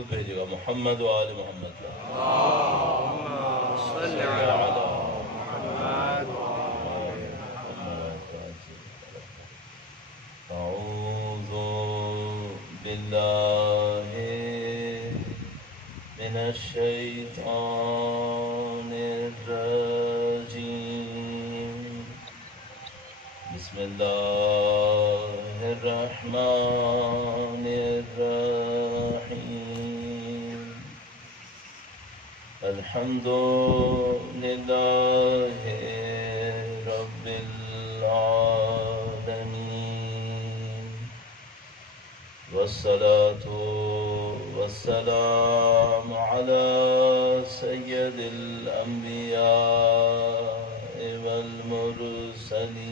درود بھیجے گا محمد و آل محمد پر۔ اللهم صل على محمد أعوذ بالله من الشيطان الرجيم بسم الله الرحمن الرحيم الحمد لله رب العالمين والصلاة والسلام على سيد الأنبياء والمرسلين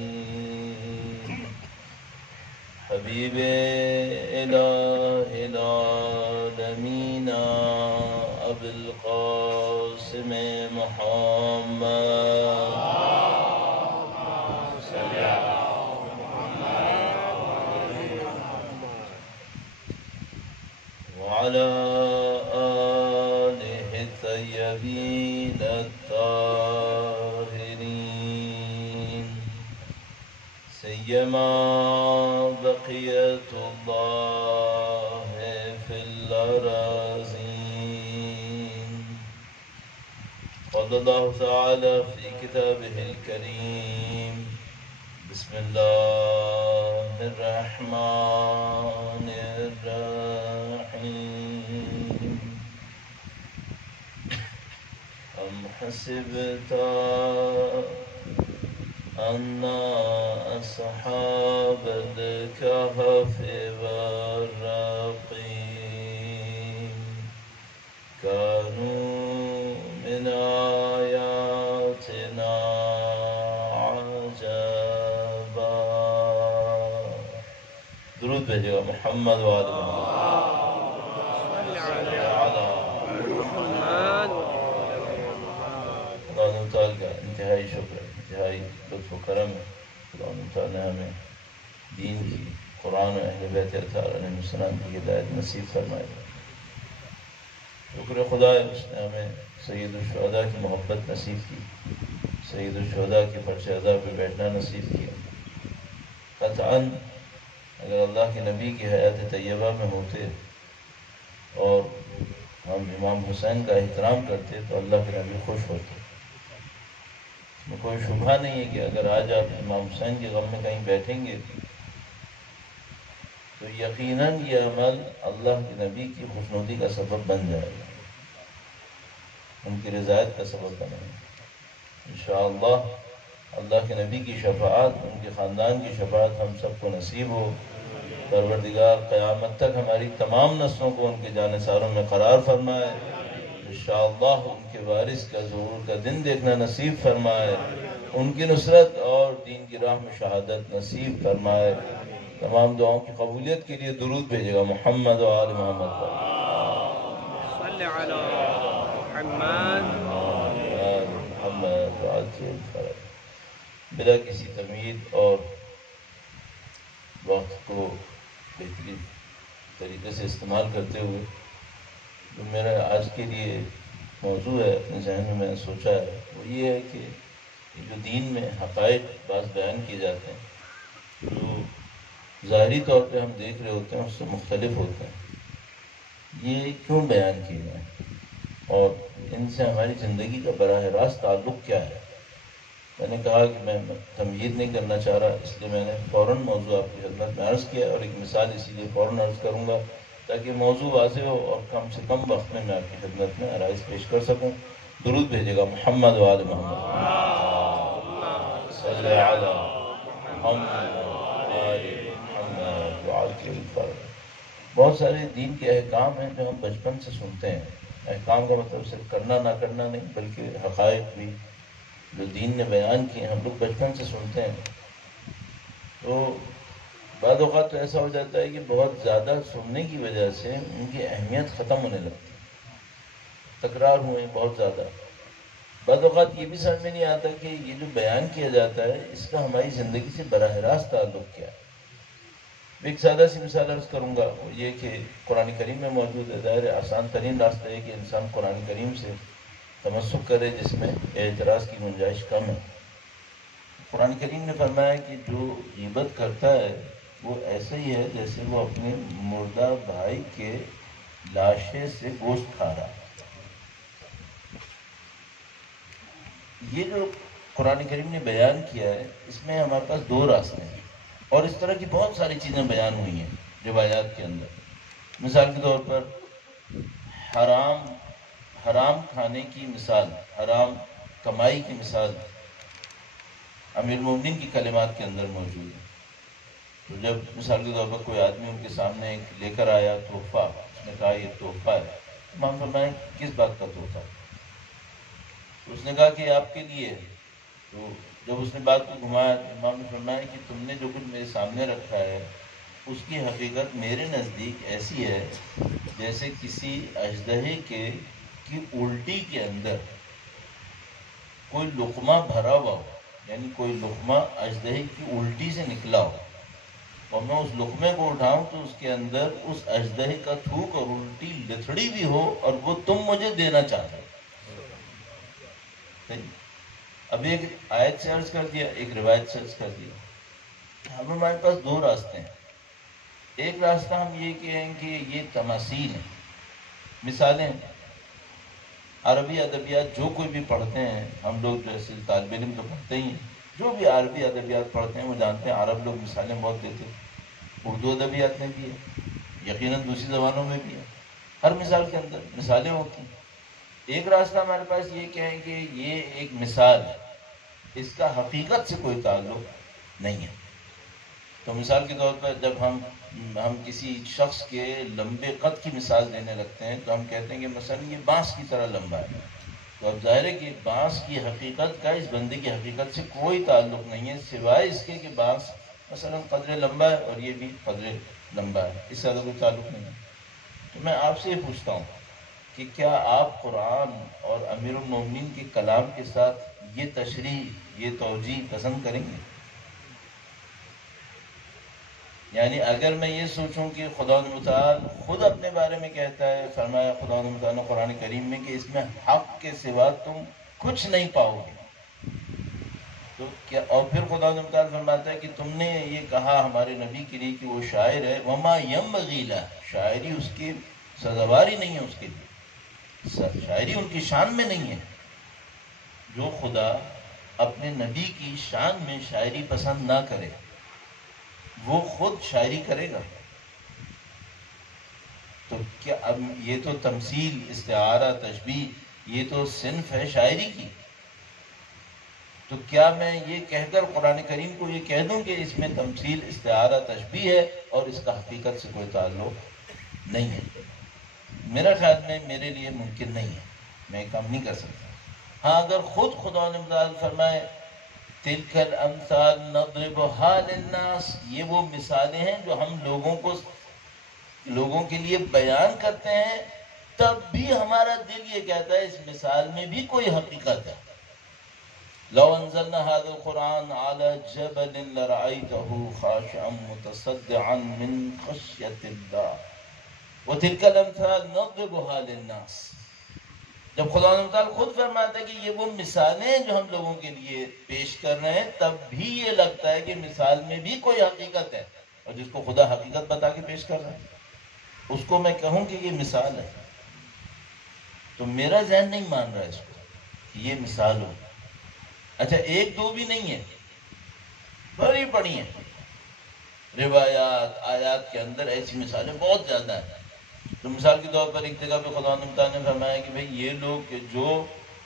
حبيب إله العالمين أبي القاسم محمد وعلى آله الطيبين الطاهرين سيما بقية الله في الأراضين قال الله تعالى في كتابه الكريم بسم الله الرحمن الرحيم أم حسبت أن أصحاب الكهف والرقيم كانوا من آياتنا عجبا درود بھیجے گا محمد و آل محمد خدا تعالیٰ کا انتہائی شکر ہے، انتہائی لطف و کرم ہے۔ خدا تعالیٰ نے ہمیں دین کی، قرآن و اہل بیت اطہار علیہ السلام کی ہدایت نصیب فرمائے۔ شکر خدا ہے اس نے ہمیں سید الشہداء کی محبت نصیب کی، سید الشہداء کے فرش ادا پہ بیٹھنا نصیب کیا۔ قطعاً اگر اللہ کے نبی کی حیات طیبہ میں ہوتے اور ہم امام حسین کا احترام کرتے تو اللہ کے نبی خوش ہوتے۔ اس میں کوئی شبہ نہیں ہے کہ اگر آج آپ امام حسین کے غم میں کہیں بیٹھیں گے تو یقیناً یہ عمل اللہ کے نبی کی خوشنودی کا سبب بن جائے گا، ان کی رضایت کا سبب بنے گا انشاءاللہ۔ اللہ کے نبی کی شفاعت، ان کے خاندان کی شفاعت ہم سب کو نصیب ہو۔ پروردگار قیامت تک ہماری تمام نسلوں کو ان کے جانثاروں میں قرار فرمائے انشاءاللہ، ان کے وارث کا ظہور کا دن دیکھنا نصیب فرمائے، ان کی نصرت اور دین کی راہ میں شہادت نصیب فرمائے۔ تمام دعاؤں کی قبولیت کے لیے درود بھیجے گا محمد و آل محمد پر۔ صل على محمد محمد بلا کسی تمہید اور وقت کو بہترین طریقے سے استعمال کرتے ہوئے جو میرا آج کے لیے موضوع ہے اپنے ذہن میں نے سوچا ہے وہ یہ ہے کہ جو دین میں حقائق بعض بیان کیے جاتے ہیں جو ظاہری طور پہ ہم دیکھ رہے ہوتے ہیں اس سے مختلف ہوتے ہیں، یہ کیوں بیان کیے جائیں اور ان سے ہماری زندگی کا براہ راست تعلق کیا ہے۔ میں نے کہا کہ میں تمہید نہیں کرنا چاہ رہا، اس لیے میں نے فوراً موضوع آپ کی خدمت میں عرض کیا اور ایک مثال اسی لیے فوراً عرض کروں گا تاکہ موضوع واضح ہو اور کم سے کم وقت میں آپ کی خدمت میں عرائض پیش کر سکوں۔ درود بھیجے گا محمد و آل محمد صلی علی محمد و آل محمد وعجل الفرج۔ بہت سارے دین کے احکام ہیں جو ہم بچپن سے سنتے ہیں۔ احکام کا مطلب صرف کرنا نہ کرنا نہیں بلکہ حقائق بھی جو دین نے بیان کیے ہم لوگ بچپن سے سنتے ہیں۔ تو بعض اوقات تو ایسا ہو جاتا ہے کہ بہت زیادہ سننے کی وجہ سے ان کی اہمیت ختم ہونے لگتی ہے، تکرار ہوئے بہت زیادہ۔ بعض اوقات یہ بھی سمجھ میں نہیں آتا کہ یہ جو بیان کیا جاتا ہے اس کا ہماری زندگی سے براہ راست تعلق کیا ہے۔ ایک سادہ سی مثال عرض کروں گا، وہ یہ کہ قرآن کریم میں موجود ہے. ظاہر آسان ترین راستہ ہے کہ انسان قرآن کریم سے تمسک کرے جس میں اعتراض کی گنجائش کم ہے. قرآن کریم نے فرمایا کہ جو غیبت کرتا ہے وہ ایسا ہی ہے جیسے وہ اپنے مردہ بھائی کے لاشے سے گوشت کھا رہا. یہ جو قرآن کریم نے بیان کیا ہے اس میں ہمارے پاس دو راستے ہیں، اور اس طرح کی بہت ساری چیزیں بیان ہوئی ہیں روایات کے اندر. مثال کے طور پر حرام کھانے کی مثال، حرام کمائی کی مثال امیر المومنین کی کلمات کے اندر موجود ہے. تو جب مثال کے طور پر کوئی آدمی ان کے سامنے لے کر آیا تحفہ، اس نے کہا یہ تحفہ ہے، امام فرمائے کس بات کا تحفہ؟ اس نے کہا کہ آپ کے لیے. تو جب اس نے بات کو گھمایا تو امام نے فرمایا کہ تم نے جو کچھ میرے سامنے رکھا ہے اس کی حقیقت میرے نزدیک ایسی ہے جیسے کسی اژدہے کی الٹی کے اندر کوئی لقمہ بھرا ہوا ہو، یعنی کوئی لقمہ اژدہے کی الٹی سے نکلا ہو اور میں اس لقمے کو اٹھاؤں تو اس کے اندر اس اژدہے کا تھوک اور الٹی لتھڑی بھی ہو اور وہ تم مجھے دینا چاہتے ہو. اب ایک آیت سے عرض کر دیا، ایک روایت سے عرض کر دیا. اب ہمارے پاس دو راستے ہیں. ایک راستہ ہم یہ کہیں کہ یہ تماثیل ہیں، مثالیں. عربی ادبیات جو کوئی بھی پڑھتے ہیں، ہم لوگ جیسے طالب علم تو پڑھتے ہی ہیں، جو بھی عربی ادبیات پڑھتے ہیں وہ جانتے ہیں عرب لوگ مثالیں بہت دیتے ہیں. اردو ادبیات میں بھی ہے، یقیناً دوسری زبانوں میں بھی ہے. ہر مثال کے اندر مثالیں ہوتی ہیں. ایک راستہ ہمارے پاس یہ کہیں کہ یہ ایک مثال ہے، اس کا حقیقت سے کوئی تعلق نہیں ہے. تو مثال کے طور پر جب ہم کسی شخص کے لمبے قد کی مثال دینے لگتے ہیں تو ہم کہتے ہیں کہ مثلا یہ بانس کی طرح لمبا ہے. تو اب ظاہر ہے کہ بانس کی حقیقت کا اس بندے کی حقیقت سے کوئی تعلق نہیں ہے سوائے اس کے کہ بانس مثلا قدر لمبا ہے اور یہ بھی قدر لمبا ہے، اس سے زیادہ کوئی تعلق نہیں ہے. تو میں آپ سے یہ پوچھتا ہوں کہ کیا آپ قرآن اور امیر المومنین کے کلام کے ساتھ یہ تشریح، یہ توجیہ پسند کریں گے؟ یعنی اگر میں یہ سوچوں کہ خدا متعال خود اپنے بارے میں کہتا ہے، فرمایا خدا متعال نے قرآن کریم میں کہ اس میں حق کے سوا تم کچھ نہیں پاؤ گے، تو کیا؟ اور پھر خدا متعال فرماتا ہے کہ تم نے یہ کہا ہمارے نبی کے لیے کہ وہ شاعر ہے، وما ينبغي له، شاعری اس کی سزاوار ہی نہیں ہے، اس کے لیے شاعری ان کی شان میں نہیں ہے. جو خدا اپنے نبی کی شان میں شاعری پسند نہ کرے وہ خود شاعری کرے گا؟ تو کیا اب یہ تو تمثیل، استعارہ، تشبیہ، یہ تو صنف ہے شاعری کی. تو کیا میں یہ کہہ کر قرآن کریم کو یہ کہہ دوں کہ اس میں تمثیل، استعارہ، تشبیہ ہے اور اس کا حقیقت سے کوئی تعلق نہیں ہے؟ میرا خیال میں میرے لیے ممکن نہیں ہے، میں یہ کام نہیں کر سکتا. ہاں اگر خود خدا نے فرمائے تلک الامثال نضربها للناس، یہ وہ مثالیں ہیں جو ہم لوگوں کے لیے بیان کرتے ہیں، تب بھی ہمارا دل یہ کہتا ہے اس مثال میں بھی کوئی حقیقت ہے. لو انزلنا هذا القرآن على جبل لرأيته خاشعا متصدعا من خشية الله وتلك الامثال نضربها للناس. جب خدا تعالیٰ خود فرماتا ہے کہ یہ وہ مثالیں جو ہم لوگوں کے لیے پیش کر رہے ہیں، تب بھی یہ لگتا ہے کہ مثال میں بھی کوئی حقیقت ہے، اور جس کو خدا حقیقت بتا کے پیش کر رہا ہے اس کو میں کہوں کہ یہ مثال ہے، تو میرا ذہن نہیں مان رہا اس کو کہ یہ مثال ہو. اچھا ایک دو بھی نہیں ہے، بڑی بڑی ہیں روایات، آیات کے اندر ایسی مثالیں بہت زیادہ ہیں. تو مثال کے طور پر ایک جگہ پہ خدا نے فرمایا کہ بھئی یہ لوگ جو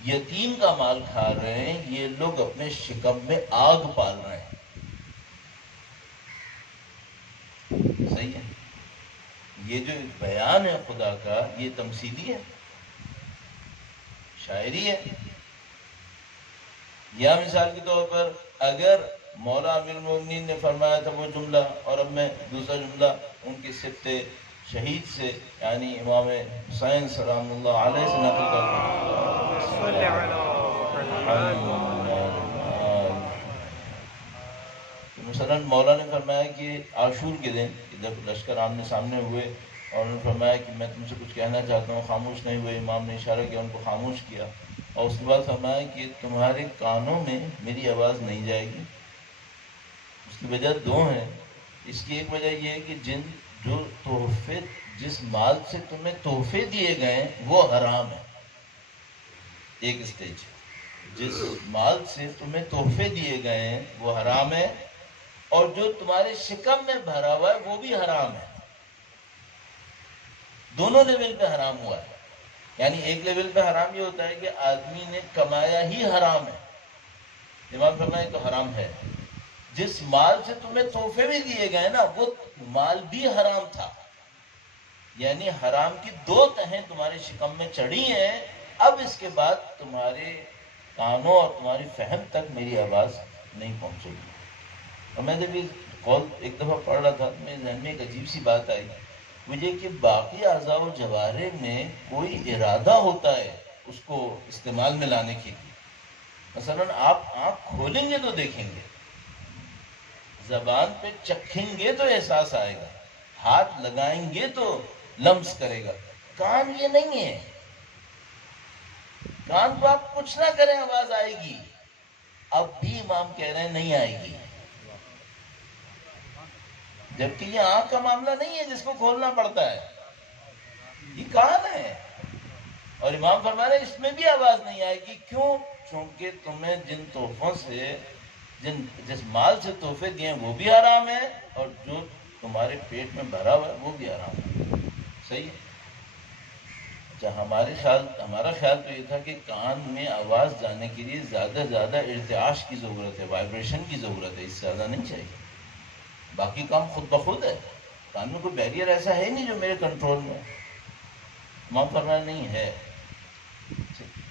یتیم کا مال کھا رہے ہیں یہ لوگ اپنے شکم میں آگ پال رہے ہیں. صحیح ہے؟ یہ جو بیان ہے خدا کا یہ تمثیلی ہے، شاعری ہے. یا مثال کے طور پر اگر مولا امیر المومنین نے فرمایا تھا وہ جملہ، اور اب میں دوسرا جملہ ان کی سبت شہید سے یعنی امام حسین سلام اللہ علیہ سے نقل کرتا ہوں. مثلا مولا نے فرمایا کہ عاشور کے دن جب لشکر آمنے سامنے ہوئے اور انہوں نے فرمایا کہ میں تم سے کچھ کہنا چاہتا ہوں، خاموش نہیں ہوئے، امام نے اشارہ کیا ان کو خاموش کیا، اور اس کے بعد فرمایا کہ تمہارے کانوں میں میری آواز نہیں جائے گی۔ اس کی وجہ دو ہیں۔ اس کی ایک وجہ یہ ہے کہ جو تحفے، جس مال سے تمہیں تحفے دیے گئے وہ حرام ہے، ایک اسٹیج۔ جس مال سے تمہیں تحفے دیے گئے ہیں وہ حرام ہے، اور جو تمہارے شکم میں بھرا ہوا ہے وہ بھی حرام ہے۔ دونوں لیول پہ حرام ہوا ہے۔ یعنی ایک لیول پہ حرام یہ ہوتا ہے کہ آدمی نے کمایا ہی حرام ہے، امام فرمائے تو حرام ہے۔ جس مال سے تمہیں تحفے بھی دیے گئے نا وہ مال بھی حرام تھا، یعنی حرام کی دو تہیں تمہارے شکم میں چڑھی ہیں۔ اب اس کے بعد تمہارے کانوں اور تمہاری فہم تک میری آواز نہیں پہنچے گی۔ اور میں جب یہ قول ایک دفعہ پڑھ رہا تھا تو میرے ذہن میں ایک عجیب سی بات آئی مجھے کہ باقی اعضاء و جوارح میں کوئی ارادہ ہوتا ہے اس کو استعمال میں لانے کے لیے۔ مثلا آپ آنکھ کھولیں گے تو دیکھیں گے، زبان پہ چکھیں گے تو احساس آئے گا، ہاتھ لگائیں گے تو لمس کرے گا۔ کان یہ نہیں ہے، کان تو آپ کچھ نہ کریں آواز آئے گی۔ اب بھی امام کہہ رہے ہیں نہیں آئے گی، جبکہ یہ آنکھ کا معاملہ نہیں ہے جس کو کھولنا پڑتا ہے، یہ کان ہے۔ اور امام فرما رہے ہیں اس میں بھی آواز نہیں آئے گی۔ کیوں؟ چونکہ تمہیں جن تحفوں سے، جس مال سے تحفے دیے وہ بھی حرام ہے، اور جو تمہارے پیٹ میں بھرا ہوا ہے وہ بھی حرام ہے۔ صحیح ہے؟ ہمارا خیال تو یہ تھا کہ کان میں آواز جانے کے لیے زیادہ سے زیادہ ارتعاش کی ضرورت ہے، وائبریشن کی ضرورت ہے، اس سے زیادہ نہیں چاہیے۔ باقی کام خود بخود ہے، کان میں کوئی بیریئر ایسا ہے نہیں جو میرے کنٹرول میں۔ امام فرمایا نہیں ہے۔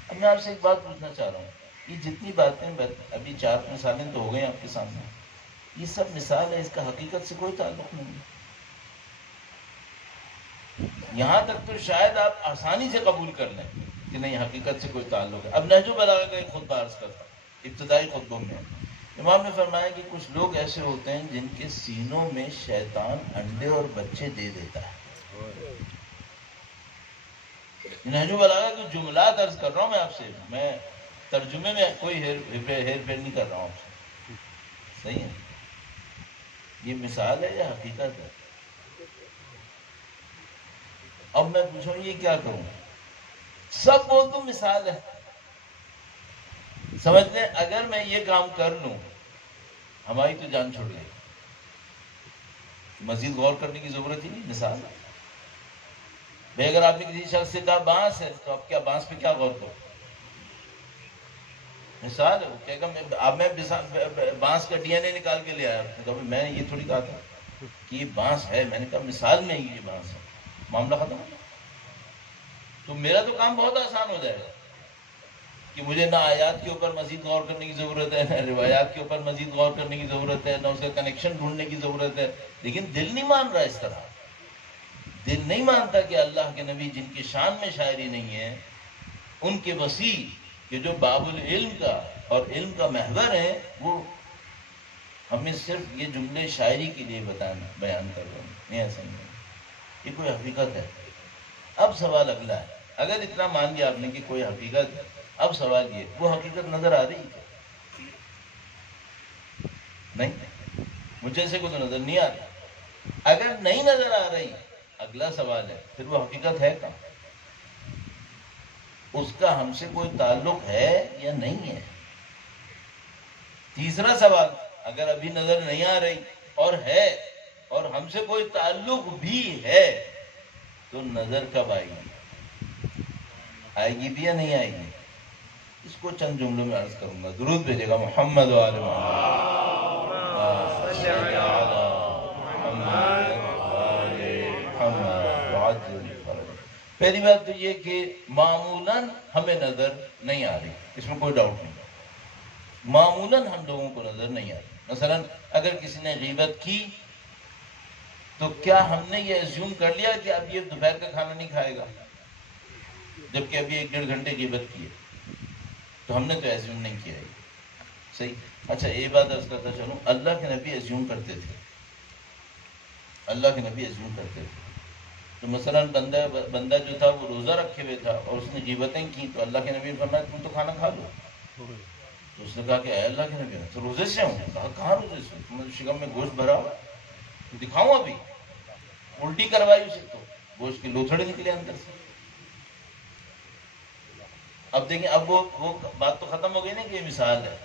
اب میں آپ سے ایک بات پوچھنا چاہ رہا ہوں، یہ جتنی باتیں ابھی 4 مثالیں تو ہو گئی آپ کے سامنے، یہ سب مثال ہے، اس کا حقیقت سے کوئی تعلق نہیں ہے۔ یہاں تک تو شاید آپ آسانی سے قبول کر لیں کہ نہیں حقیقت سے کوئی تعلق ہے۔ اب نہج البلاغہ کا ایک خطبہ عرض کرتا ہوں، ابتدائی خطبوں میں امام نے فرمایا کہ کچھ لوگ ایسے ہوتے ہیں جن کے سینوں میں شیطان انڈے اور بچے دے دیتا ہے۔ نہج البلاغہ کے جملات عرض کر رہا ہوں میں آپ سے، میں ترجمے میں کوئی ہیر پھیر نہیں کر رہا ہوں آپ سے، صحیح ہے؟ یہ مثال ہے یا حقیقت ہے؟ اب میں پوچھوں یہ کیا کروں؟ سب بول دوں مثال ہے، سمجھ لیں اگر میں یہ کام کر لوں ہماری تو جان چھوڑ گئی، مزید غور کرنے کی ضرورت ہی نہیں، مثال ہے بھائی۔ اگر آپ نے کسی شخص سے کہا بانس ہے تو اب کیا بانس پہ کیا غور کرو؟ مثال ہے، وہ کہے گا اب میں بانس کا ڈی این اے نکال کے لے آیا، میں نے یہ تھوڑی کہا تھا کہ یہ بانس ہے، میں نے کہا مثال میں یہ بانس ہے، معاملہ ختم ہو گیا۔ تو میرا تو کام بہت آسان ہو جائے گا کہ مجھے نہ آیات کے اوپر مزید غور کرنے کی ضرورت ہے، نہ روایات کے اوپر مزید غور کرنے کی ضرورت ہے، نہ اس کا کنیکشن ڈھونڈنے کی ضرورت ہے۔ لیکن دل نہیں مان رہا اس طرح، دل نہیں مانتا کہ اللہ کے نبی جن کی شان میں شاعری نہیں ہے، ان کے وسیع کہ جو باب العلم کا اور علم کا محور ہے، وہ ہمیں صرف یہ جملے شاعری کے لیے بیان کر رہے ہیں، نہیں ایسا نہیں، یہ کوئی حقیقت ہے۔ اب سوال اگلا ہے، اگر اتنا مان لیا آپ نے کہ کوئی حقیقت ہے، اب سوال یہ وہ حقیقت نظر آ رہی ہے؟ نہیں، مجھے سے کو تو نظر نہیں آ رہی۔ اگر نہیں نظر آ رہی، اگلا سوال ہے پھر وہ حقیقت ہے کہاں؟ اس کا ہم سے کوئی تعلق ہے یا نہیں ہے؟ تیسرا سوال، اگر ابھی نظر نہیں آ رہی اور ہے اور ہم سے کوئی تعلق بھی ہے تو نظر کب آئے گی؟ آئے گی بھی یا نہیں آئے گی؟ اس کو چند جملوں میں عرض کروں گا، درود بھیجے گا محمد و آل محمد۔ پہلی بات تو یہ کہ معمولاً ہمیں نظر نہیں آ رہی، اس میں کوئی ڈاؤٹ نہیں، معمولاً ہم لوگوں کو نظر نہیں آ رہی۔ مثلا اگر کسی نے غیبت کی تو کیا ہم نے یہ ایزیوم کر لیا کہ اب یہ دوپہر کا کھانا نہیں کھائے گا جبکہ ابھی 1-1.5 گھنٹے غیبت کی ہے؟ تو ہم نے تو ایزیوم نہیں کیا ہے، صحیح. اچھا یہ بات عرض کرتا چلوں، اللہ کے نبی ایزیوم کرتے تھے، اللہ کے نبی ایزیوم کرتے تھے. تو مثلا بندہ جو تھا وہ روزہ رکھے ہوئے تھا اور اس نے غیبتیں کی، تو اللہ کے نبی نے فرمایا تم تو کھانا کھا لو. تو اس نے کہا کہ اے اللہ کے نبی، تو روزے سے ہوں. کہا کہاں روزے سے؟ تم نے شکم میں گوشت بھرا ہوا، تو دکھاؤں ابھی. الٹی کروائی اسے تو گوشت کے لوتھڑے نکلے اندر سے. اب دیکھیں، اب وہ بات تو ختم ہو گئی نا کہ یہ مثال ہے.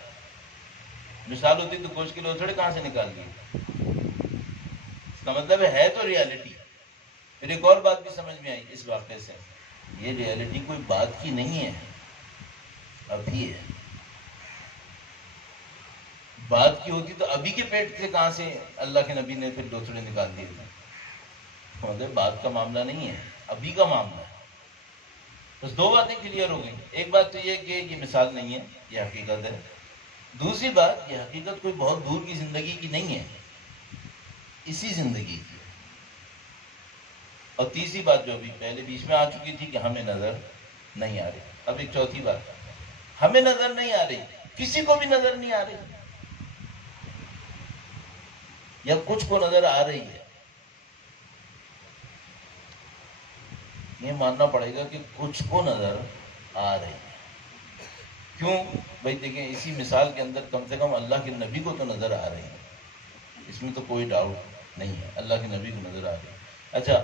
مثال ہوتی تو گوشت کے لوتھڑے کہاں سے نکال دیے؟ اس کا مطلب ہے تو ریالٹی. پھر ایک اور بات بھی سمجھ میں آئی اس واقعے سے، یہ ریالٹی کوئی بات کی نہیں ہے، ابھی ہے. بات کی ہوتی تو ابھی کے پیٹ سے کہاں سے اللہ کے نبی نے پھر لوتھڑے نکال دیے تھے. مطلب بات کا معاملہ نہیں ہے، ابھی کا معاملہ ہے. بس دو باتیں کلیئر ہو گئیں. ایک بات تو یہ کہ یہ مثال نہیں ہے، یہ حقیقت ہے. دوسری بات، یہ حقیقت کوئی بہت دور کی زندگی کی نہیں ہے، اسی زندگی کی. اور تیسری بات جو ابھی پہلے بیچ میں آ چکی تھی کہ ہمیں نظر نہیں آ رہی. اب ایک چوتھی بات، ہمیں نظر نہیں آ رہی، کسی کو بھی نظر نہیں آ رہی، یا کچھ کو نظر آ رہی ہے. یہ ماننا پڑے گا کہ کچھ کو نظر آ رہی ہے. کیوں بھائی؟ دیکھیں اسی مثال کے اندر کم سے کم اللہ کے نبی کو تو نظر آ رہی ہے، اس میں تو کوئی ڈاؤٹ نہیں ہے، اللہ کے نبی کو نظر آ رہی ہے. اچھا،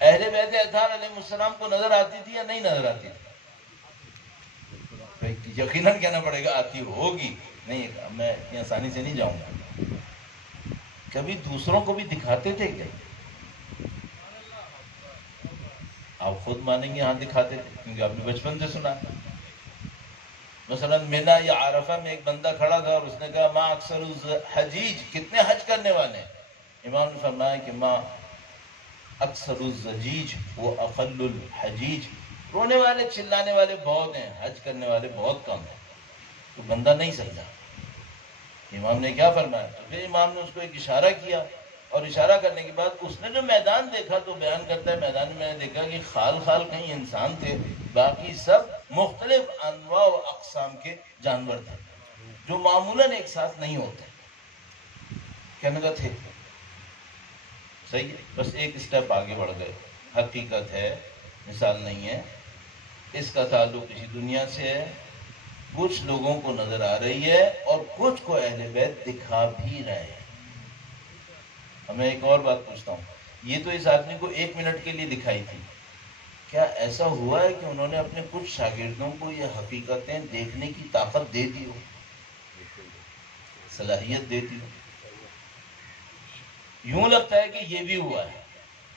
اہل بیت اطہار علیہ السلام کو نظر آتی تھی یا نہیں نظر آتی تھی؟ یقیناً کہنا پڑے گا آتی ہوگی. نہیں، میں اتنی آسانی سے نہیں جاؤں گا. کبھی دوسروں کو بھی دکھاتے تھے کیا؟ آپ خود مانیں گے ہاں دکھاتے تھے، کیونکہ آپ نے بچپن سے سنا. مثلا مینا یا عرفہ میں ایک بندہ کھڑا تھا اور اس نے کہا ماں اکثر الحجیج، کتنے حج کرنے والے ہیں؟ امام نے فرمایا کہ ماں اکثر الزجیج وہ اقل الحجیج، رونے والے چلانے والے بہت ہیں، حج کرنے والے بہت کم ہیں. تو بندہ نہیں سمجھا. امام نے کیا فرمایا؟ تو پھر امام نے اس کو ایک اشارہ کیا، اور اشارہ کرنے کے بعد اس نے جو میدان دیکھا تو بیان کرتا ہے میدان میں نے دیکھا کہ خال خال کہیں انسان تھے، باقی سب مختلف انواع و اقسام کے جانور تھے جو معمولاً ایک ساتھ نہیں ہوتے. کہنے کا تھے صحیح ہے. بس ایک اسٹیپ آگے بڑھ گئے. حقیقت ہے، مثال نہیں ہے. اس کا تعلق اسی دنیا سے ہے. کچھ لوگوں کو نظر آ رہی ہے اور کچھ کو اہل بیت دکھا بھی رہے ہیں. میں ایک اور بات پوچھتا ہوں، یہ تو اس آدمی کو 1 منٹ کے لیے دکھائی تھی، کیا ایسا ہوا ہے کہ انہوں نے اپنے کچھ شاگردوں کو یہ حقیقتیں دیکھنے کی طاقت دے دی ہو، صلاحیت دے دی ہو؟ یوں لگتا ہے کہ یہ بھی ہوا ہے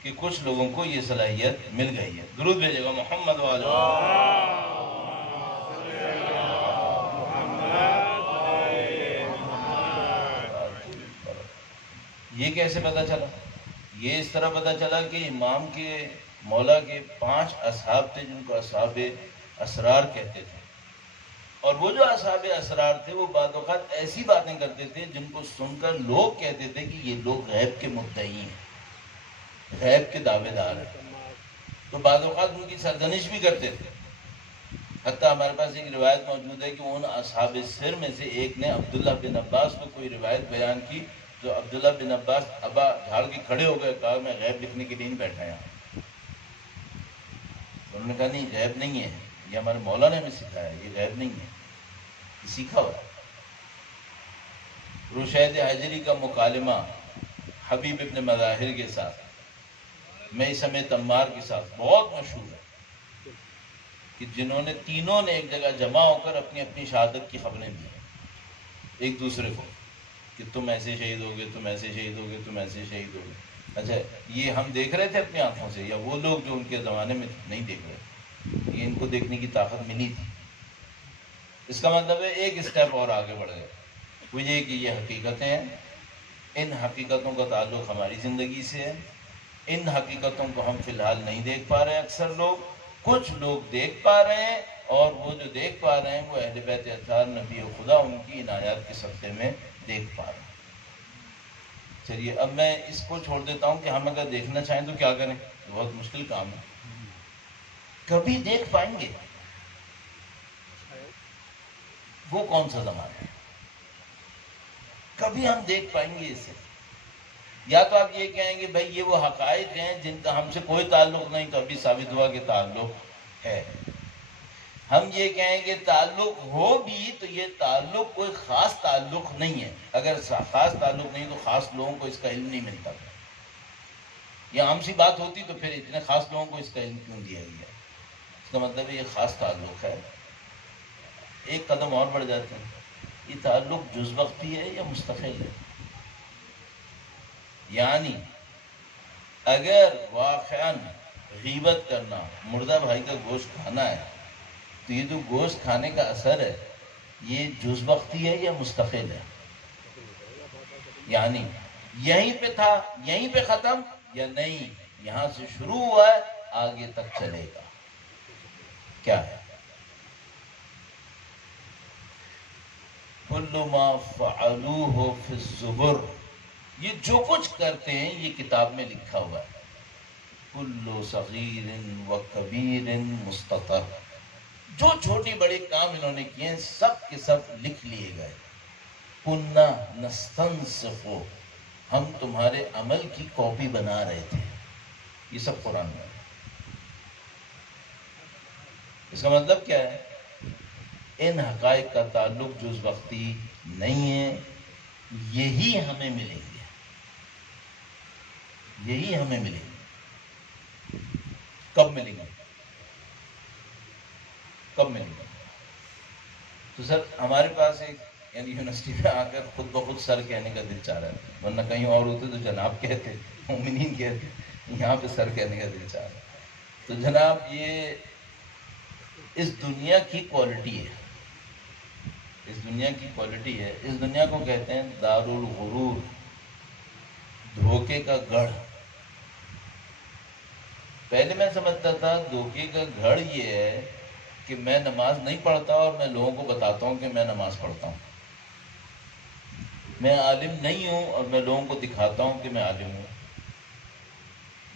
کہ کچھ لوگوں کو یہ صلاحیت مل گئی ہے. درود بھیجے گا محمد والے. یہ کیسے پتا چلا؟ یہ اس طرح پتا چلا کہ امام کے مولا کے 5 اصحاب تھے جن کو اصحاب اسرار کہتے تھے. اور وہ جو اصحاب اسرار تھے وہ بعض اوقات ایسی باتیں کرتے تھے جن کو سن کر لوگ کہتے تھے کہ یہ لوگ غیب کے مدعی ہیں، غیب کے دعوے دار ہیں. تو بعض اوقات ان کی سرزنش بھی کرتے تھے. حتیٰ ہمارے پاس ایک روایت موجود ہے کہ ان اصحاب سر میں سے ایک نے عبداللہ بن عباس کو کوئی روایت بیان کی، تو عبداللہ بن عباس ابا جھاڑ کے کھڑے ہو گئے، کہا میں غیب لکھنے کے لیے نہیں بیٹھا یہاں. انہوں نے کہا نہیں، غیب نہیں ہے، یہ ہمارے مولا نے ہمیں سکھایا، یہ غیب نہیں ہے، یہ سیکھا ہوا. رشید حجری کا مکالمہ حبیب ابن مظاہر کے ساتھ، میثم تمار کے ساتھ بہت مشہور ہے، کہ جنہوں نے تینوں نے ایک جگہ جمع ہو کر اپنی اپنی شہادت کی خبریں دی ایک دوسرے کو، کہ تم ایسے شہید ہوگے، تم ایسے شہید ہوگے، تم ایسے شہید ہوگے. اچھا، یہ ہم دیکھ رہے تھے اپنی آنکھوں سے، یا وہ لوگ جو ان کے زمانے میں نہیں دیکھ رہے؟ یہ ان کو دیکھنے کی طاقت ملی تھی. اس کا مطلب ہے ایک اسٹیپ اور آگے بڑھ گئے. وہ یہ کہ یہ حقیقتیں ہیں، ان حقیقتوں کا تعلق ہماری زندگی سے ہے. ان حقیقتوں کو ہم فی الحال نہیں دیکھ پا رہے ہیں اکثر لوگ، کچھ لوگ دیکھ پا رہے ہیں، اور وہ جو دیکھ پا رہے ہیں وہ اہل بیت اطہار نبی و خدا ان کی عنایات کے صدقے میں دیکھ پا رہے ہیں. چلیے اب میں اس کو چھوڑ دیتا ہوں کہ ہم اگر دیکھنا چاہیں تو کیا کریں؟ بہت مشکل کام ہے. کبھی دیکھ پائیں گے؟ وہ کون سا زمانہ ہے؟ کبھی ہم دیکھ پائیں گے اسے؟ یا تو آپ یہ کہیں گے بھائی یہ وہ حقائق ہیں جن کا ہم سے کوئی تعلق نہیں، تو ابھی ثابت ہوا کہ تعلق ہے۔ ہم یہ کہیں گے تعلق ہو بھی تو یہ تعلق کوئی خاص تعلق نہیں ہے، اگر خاص تعلق نہیں تو خاص لوگوں کو اس کا علم نہیں ملتا، یہ عام سی بات ہوتی تو پھر اتنے خاص لوگوں کو اس کا علم کیوں دیا گیا؟ اس کا مطلب ہے یہ خاص تعلق ہے۔ ایک قدم اور بڑھ جاتے ہیں، یہ تعلق جز وقتی ہے یا مستقل ہے؟ یعنی اگر واقعاً غیبت کرنا، مردہ بھائی کا گوشت کھانا ہے، تو یہ جو گوشت کھانے کا اثر ہے یہ جز وقتی ہے یا مستقل ہے؟ یعنی یہیں پہ تھا، یہیں پہ ختم، یا نہیں یہاں سے شروع ہوا ہے آگے تک چلے گا؟ کیا ہے؟ کل ما فعلوہ فی الزبر، یہ جو کچھ کرتے ہیں یہ کتاب میں لکھا ہوا ہے۔ کل صغیر و کبیر مستطر، جو چھوٹی بڑے کام انہوں نے کیے ہیں سب کے سب لکھ لیے گئے۔ کنا نستنسخ، ہم تمہارے عمل کی کاپی بنا رہے تھے، یہ سب قرآن میں ہے۔ اس کا مطلب کیا ہے؟ ان حقائق کا تعلق جز وقتی نہیں ہے، یہی ہمیں ملیں گے، یہی ہمیں ملیں گے۔ کب ملیں گے؟ کب ملیں گے؟ تو سر ہمارے پاس ایک یعنی یونیورسٹی میں آ کر خود بخود سر کہنے کا دل چاہ رہا ہے، ورنہ کہیں اور ہوتے تو جناب کہتے، مومنین کہتے، یہاں پہ سر کہنے کا دل چاہ رہا ہے۔ تو جناب یہ اس دنیا کی کوالٹی ہے، اس دنیا کی کوالٹی ہے۔ اس دنیا کو کہتے ہیں دار الغرور، دھوکے کا گڑھ۔ پہلے میں سمجھتا تھا دھوکے کا گڑھ یہ ہے کہ میں نماز نہیں پڑھتا اور میں لوگوں کو بتاتا ہوں کہ میں نماز پڑھتا ہوں، میں عالم نہیں ہوں اور میں لوگوں کو دکھاتا ہوں کہ میں عالم ہوں،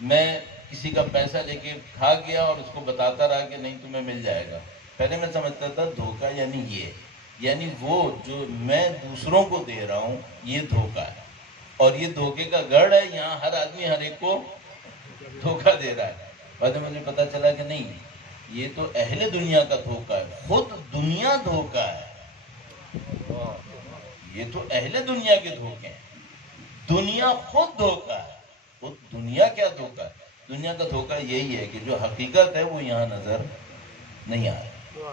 میں کسی کا پیسہ لے کے کھا گیا اور اس کو بتاتا رہا کہ نہیں تمہیں مل جائے گا۔ پہلے میں سمجھتا تھا دھوکہ یعنی یہ، یعنی وہ جو میں دوسروں کو دے رہا ہوں یہ دھوکہ ہے، اور یہ دھوکے کا گڑھ ہے، یہاں ہر آدمی ہر ایک کو دھوکہ دے رہا ہے۔ بعد میں مجھے پتا چلا کہ نہیں، یہ تو اہل دنیا کا دھوکہ ہے، خود دنیا دھوکہ ہے، یہ تو اہل دنیا کے دھوکے ہیں، دنیا خود دھوکہ ہے۔ خود دنیا کیا دھوکہ ہے؟ دنیا کا دھوکہ یہی ہے کہ جو حقیقت ہے وہ یہاں نظر نہیں آ رہی،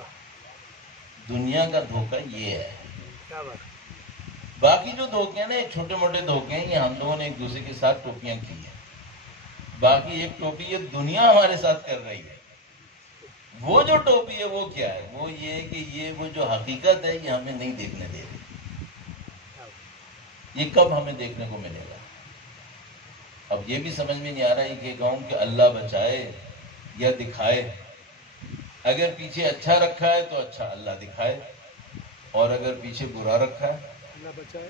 دنیا کا دھوکہ یہ ہے۔ باقی جو دھوکے ہیں نا، ایک چھوٹے موٹے دھوکے ہیں، یہ ہم لوگوں نے ایک دوسرے کے ساتھ ٹوپیاں کی ہیں، باقی ایک ٹوپی یہ دنیا ہمارے ساتھ کر رہی ہے۔ وہ جو ٹوپی ہے وہ کیا ہے؟ وہ یہ ہے کہ یہ وہ جو حقیقت ہے یہ ہمیں نہیں دیکھنے دے رہی۔ یہ کب ہمیں دیکھنے کو ملے گا؟ اب یہ بھی سمجھ میں نہیں آ رہا ہے کہ کہوں کہ اللہ بچائے یا دکھائے۔ اگر پیچھے اچھا رکھا ہے تو اچھا اللہ دکھائے، اور اگر پیچھے برا رکھا ہے اللہ بچائے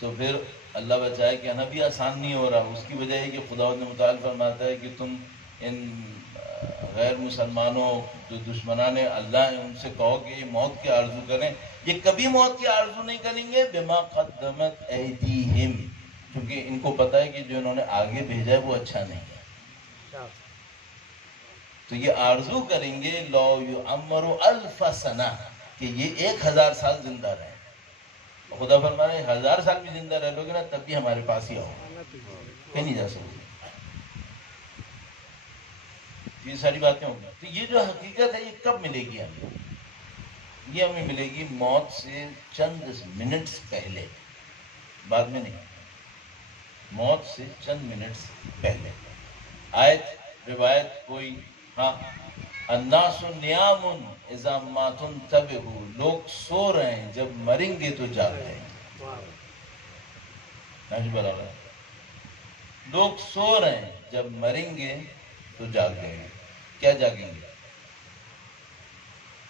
تو پھر اللہ بچائے کہنا بھی آسان نہیں ہو رہا۔ اس کی وجہ ہے کہ خداوند متعال فرماتا ہے کہ تم ان غیر مسلمانوں جو دشمنان اللہ ہیں ان سے کہو کہ یہ موت کی آرزو کریں، یہ کبھی موت کی آرزو نہیں کریں گے، بما قدمت ایدیہم، کیونکہ ان کو پتہ ہے کہ جو انہوں نے آگے بھیجا ہے وہ اچھا نہیں ہے، تو یہ آرزو کریں گے لو یعمر الف سنہ، کہ یہ 1000 سال زندہ رہیں۔ خدا فرما رہے 1000 سال بھی زندہ رہ لوگے نا تب بھی ہمارے پاس ہی آؤ، کہیں نہیں جا سکتے۔ یہ ساری باتیں ہوں گی، تو یہ جو حقیقت ہے یہ کب ملے گی ہمیں؟ یہ ہمیں ملے گی موت سے چند منٹس پہلے، بعد میں نہیں، موت سے چند منٹس پہلے۔ آیت روایت کوئی، ہاں، الناس نیام اذا مات انتبہوا، لوگ سو رہے ہیں جب مریں گے تو جاگ جائیں گے۔ لوگ سو رہے ہیں جب مریں گے تو جاگ جائیں گے۔ کیا جاگیں گے؟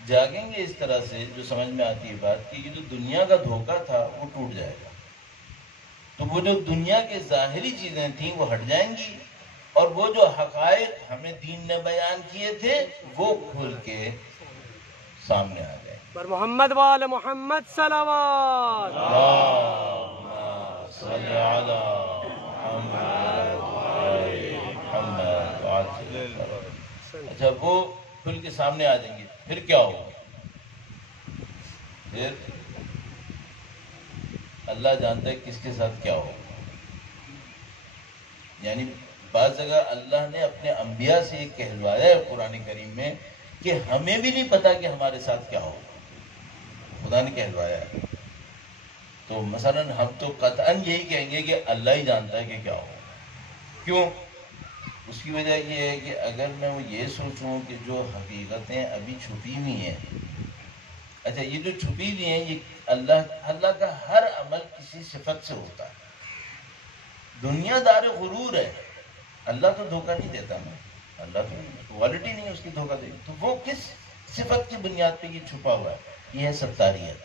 جاگیں گے اس طرح سے جو سمجھ میں آتی ہے بات کہ یہ جو دنیا کا دھوکہ تھا وہ ٹوٹ جائے گا، تو وہ جو دنیا کے ظاہری چیزیں تھیں وہ ہٹ جائیں گی، اور وہ جو حقائق ہمیں دین نے بیان کیے تھے وہ کھل کے سامنے آ جائیں گے۔ بر محمد وآل محمد صلوات. اللہم صلی علی محمد وآل محمد وعجل. اچھا وہ کھل کے سامنے آ جائیں گے، پھر کیا ہوگا؟ پھر اللہ جانتا ہے کس کے ساتھ کیا ہوگا. یعنی بعض جگہ اللہ نے اپنے انبیاء سے یہ کہلوایا ہے قرآن کریم میں کہ ہمیں بھی نہیں پتا کہ ہمارے ساتھ کیا ہوگا، خدا نے کہلوایا ہے. تو مثلا ہم تو قطعاً یہی کہیں گے کہ اللہ ہی جانتا ہے کہ کیا ہوگا. کیوں؟ اس کی وجہ یہ ہے کہ اگر میں وہ یہ سوچوں کہ جو حقیقتیں ابھی چھپی ہوئی ہیں، اچھا یہ جو چھپی ہوئی ہیں یہ اللہ کا ہر عمل کسی صفت سے ہوتا ہے. دنیا دار غرور ہے، اللہ تو دھوکہ نہیں دیتا نا، اللہ تو کوالٹی نہیں ہے اس کی دھوکہ دے. تو وہ کس صفت کی بنیاد پہ یہ چھپا ہوا ہے؟ یہ ہے ستاریت.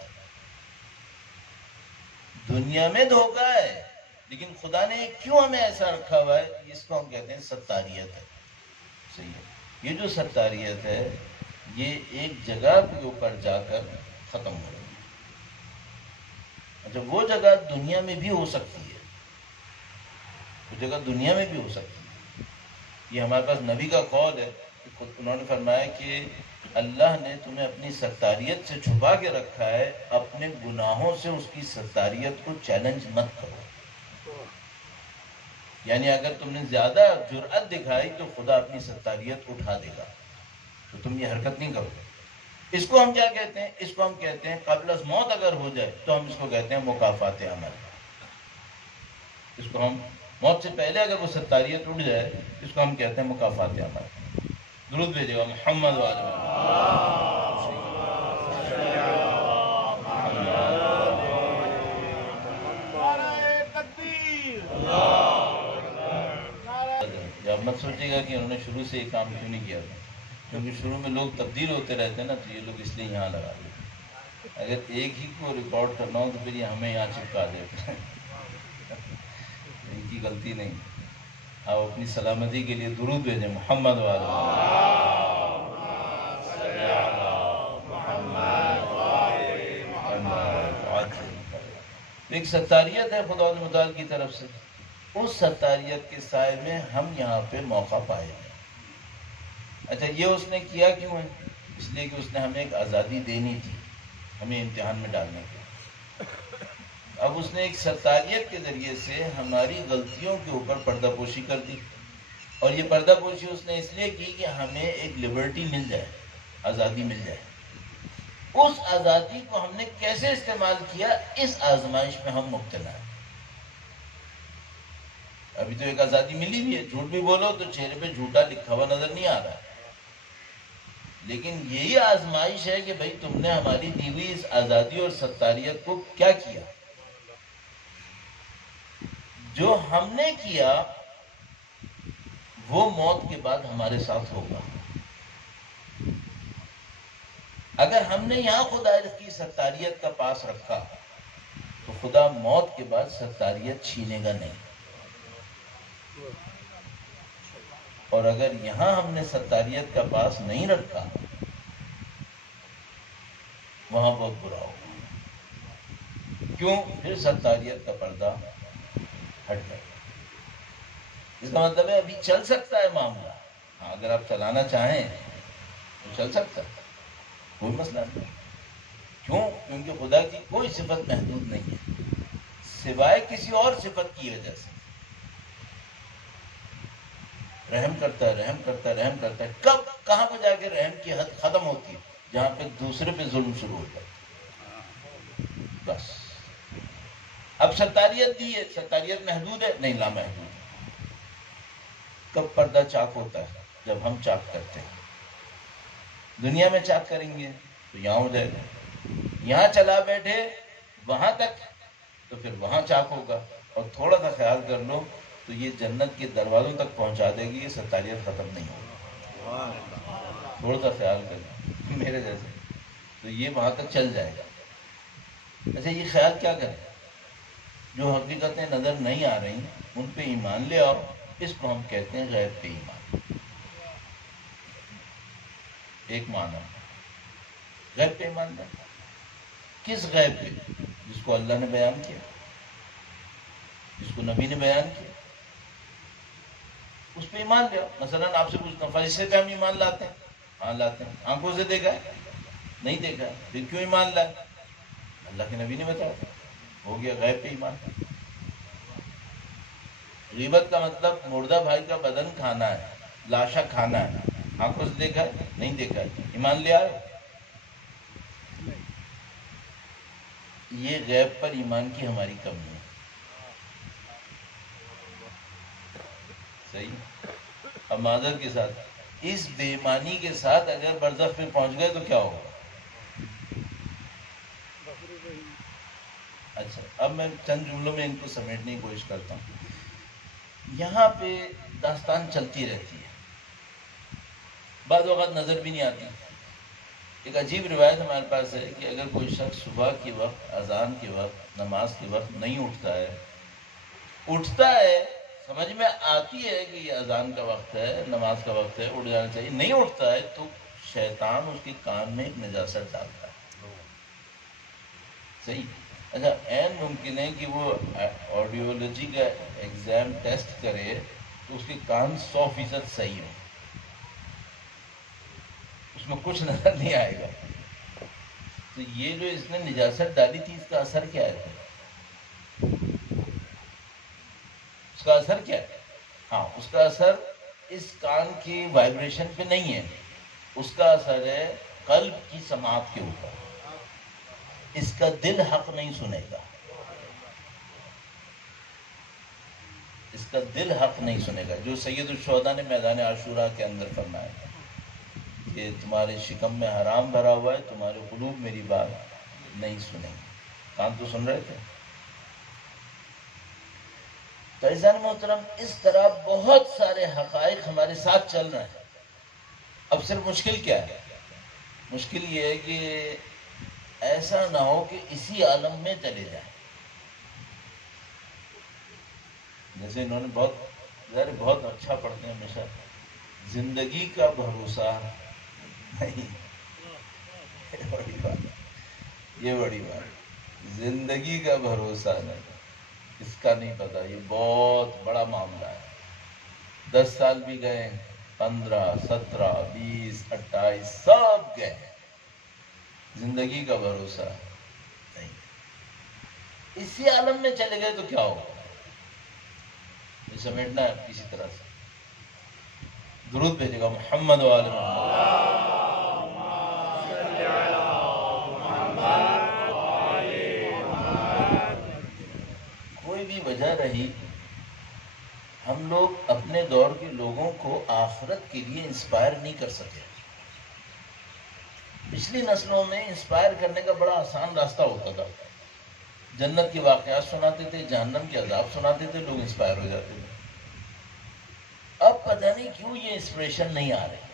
دنیا میں دھوکہ ہے لیکن خدا نے کیوں ہمیں ایسا رکھا ہوا ہے؟ اس کو ہم کہتے ہیں ستاریت ہے. صحیح ہے. یہ جو ستاریت ہے یہ ایک جگہ کے اوپر جا کر ختم ہو رہی ہے. اچھا وہ جگہ دنیا میں بھی ہو سکتی ہے، وہ جگہ دنیا میں بھی ہو سکتی ہے. یہ ہمارے پاس نبی کا قول ہے کہ انہوں نے فرمایا کہ اللہ نے تمہیں اپنی ستاریت سے چھپا کے رکھا ہے، اپنے گناہوں سے اس کی ستاریت کو چیلنج مت کرو. یعنی اگر تم نے زیادہ جرأت دکھائی تو خدا اپنی ستاریت اٹھا دے گا، تو تم یہ حرکت نہیں کرو. اس کو ہم کیا کہتے ہیں؟ اس کو ہم کہتے ہیں قبل از موت اگر ہو جائے تو ہم اس کو کہتے ہیں مکافات عمل. اس کو ہم موت سے پہلے اگر وہ ستاریت اٹھ جائے اس کو ہم کہتے ہیں مکافات عمل. درود بھیجے گا محمد وآل اب مت سوچے گا کہ انہوں نے شروع سے یہ کام کیوں نہیں کیا تھا، کیونکہ شروع میں لوگ تبدیل ہوتے رہتے ہیں نا، تو یہ لوگ اس لیے یہاں لگا دیتے. اگر ایک ہی کو ریکارڈ کرنا ہو تو پھر یہ ہمیں یہاں چپکا دیتے ہیں. ان کی غلطی نہیں. آپ اپنی سلامتی کے لیے درود بھیجیں محمد ایک ستاریت ہے خدا متعال کی طرف سے. اس ستاریت کے سائے میں ہم یہاں پہ موقع پائے ہیں. اچھا یہ اس نے کیا کیوں ہے؟ اس لیے کہ اس نے ہمیں ایک آزادی دینی تھی ہمیں امتحان میں ڈالنے کی. اب اس نے ایک ستاریت کے ذریعے سے ہماری غلطیوں کے اوپر پردہ پوشی کر دی. اور یہ پردہ پوشی اس نے اس لیے کی کہ ہمیں ایک لبرٹی مل جائے، آزادی مل جائے. اس آزادی کو ہم نے کیسے استعمال کیا، اس آزمائش میں ہم مبتلا ہیں. ابھی تو ایک آزادی ملی ہوئی ہے، جھوٹ بھی بولو تو چہرے پہ جھوٹا لکھا ہوا نظر نہیں آ رہا ہے. لیکن یہی آزمائش ہے کہ بھئی تم نے ہماری دی ہوئی اس آزادی اور ستاریت کو کیا کیا. جو ہم نے کیا وہ موت کے بعد ہمارے ساتھ ہوگا. اگر ہم نے یہاں خدا کی ستاریت کا پاس رکھا تو خدا موت کے بعد ستاریت چھینے گا نہیں. اور اگر یہاں ہم نے ستاریت کا پاس نہیں رکھا وہاں بہت برا ہوگا. کیوں؟ پھر ستاریت کا پردہ ہٹ جائے. اس کا مطلب ہے ابھی چل سکتا ہے معاملہ. ہاں اگر آپ چلانا چاہیں تو چل سکتا ہے، کوئی مسئلہ نہیں. کیوں؟ کیونکہ خدا کی کوئی صفت محدود نہیں ہے سوائے کسی اور صفت کی وجہ سے. رحم کرتا ہے، رحم کرتا ہے، رحم کرتا ہے. کب کہاں پہ جا کے رحم کی حد ختم ہوتی ہے؟ جہاں پہ دوسرے پہ ظلم شروع ہوتا ہے. بس اب ستاریت دی ہے، ستاریت محدود ہے؟ نہیں، لامحدود ہے. کب پردہ چاک ہوتا ہے؟ جب ہم چاک کرتے ہیں. دنیا میں چاک کریں گے تو یہاں ہو جائے گا. یہاں چلا بیٹھے وہاں تک تو پھر وہاں چاک ہوگا. اور تھوڑا سا خیال کر لو تو یہ جنت کے دروازوں تک پہنچا دے گی. یہ ستاریت ختم نہیں ہوگی. تھوڑا سا خیال کر لو میرے جیسے تو یہ وہاں تک چل جائے گا. اچھا یہ خیال کیا کریں؟ جو حقیقتیں نظر نہیں آ رہی ان پہ ایمان لے آؤ. اس کو ہم کہتے ہیں غیب پہ ایمان. ایک معنی. غیب پہ ایمان لاؤ. کس غیب پہ؟ جس کو اللہ نے بیان کیا، جس کو نبی نے بیان کیا، اس پہ ایمان لے آؤ. مثلا آپ سے پوچھتا ہوں فرشتے پہ ہم ایمان لاتے ہیں؟ ہاں لاتے ہیں. آنکھوں سے دیکھا ہے؟ نہیں دیکھا ہے. پھر کیوں ایمان لائے؟ اللہ کے نبی نے بتایا. ہو گیا غیب پہ ایمان. غیبت کا مطلب مردہ بھائی کا بدن کھانا ہے، لاشا کھانا ہے. آنکھوں سے دیکھا ہے؟ نہیں دیکھا ہے. ایمان لے آئے. یہ غیب پر ایمان کی ہماری کمی ہے. صحیح. اب معذرت کے ساتھ اس بے ایمانی کے ساتھ اگر برزخ پہ پہنچ گئے تو کیا ہوگا؟ اچھا اب میں چند جملوں میں ان کو سمیٹنے کی کوشش کرتا ہوں. یہاں پہ داستان چلتی رہتی ہے، بعض اوقات نظر بھی نہیں آتی. ایک عجیب روایت ہمارے پاس ہے کہ اگر کوئی شخص صبح کے وقت، اذان کے وقت، نماز کے وقت نہیں اٹھتا ہے، سمجھ میں آتی ہے کہ یہ اذان کا وقت ہے، نماز کا وقت ہے، اٹھ جانا چاہیے، نہیں اٹھتا ہے تو شیطان اس کے کان میں ایک نجاست ڈالتا ہے. صحیح. اچھا عین ممکن ہے کہ وہ آڈیولوجی کا ایگزام ٹیسٹ کرے تو اس کے کان 100% صحیح ہوں، اس میں کچھ نظر نہیں آئے گا. تو یہ جو اس نے نجاست ڈالی تھی، اس کا اثر کیا ہے؟ اس کا اثر کیا ہے؟ ہاں اس کا اثر اس کان کی وائبریشن پہ نہیں ہے، اس کا اثر ہے قلب کی سماعت کے اوپر. اس کا دل حق نہیں سنے گا، اس کا دل حق نہیں سنے گا. جو سید الشہداء نے میدان عاشورہ کے اندر فرمایا کہ تمہارے شکم میں حرام بھرا ہوا ہے، تمہارے قلوب میری بات نہیں سنیں گے. کان تو سن رہے تھے. تو عزیزان محترم اس طرح بہت سارے حقائق ہمارے ساتھ چل رہے ہیں. اب صرف مشکل کیا ہے؟ مشکل یہ ہے کہ ایسا نہ ہو کہ اسی عالم میں چلے جائیں. جیسے انہوں نے بہت اچھا پڑھتے ہیں ہمیشہ، زندگی کا بھروسہ نہیں. یہ بڑی بات، زندگی کا بھروسہ نہیں، اس کا نہیں پتا. یہ بہت بڑا معاملہ ہے. 10 سال بھی گئے، 15، 17، 20، 28 سب گئے، زندگی کا بھروسہ نہیں. اسی عالم میں چلے گئے تو کیا ہوگا؟ یہ سمیٹنا ہے کسی طرح سے. درود بھیجے گا محمد و آل محمد. کوئی بھی وجہ رہی، ہم لوگ اپنے دور کے لوگوں کو آخرت کے لیے انسپائر نہیں کر سکے. پچھلی نسلوں میں انسپائر کرنے کا بڑا آسان راستہ ہوتا تھا. جنت کے واقعات سناتے تھے، جہنم کے عذاب سناتے تھے، لوگ انسپائر ہو جاتے تھے. اب پتہ نہیں کیوں یہ انسپریشن نہیں آ رہی.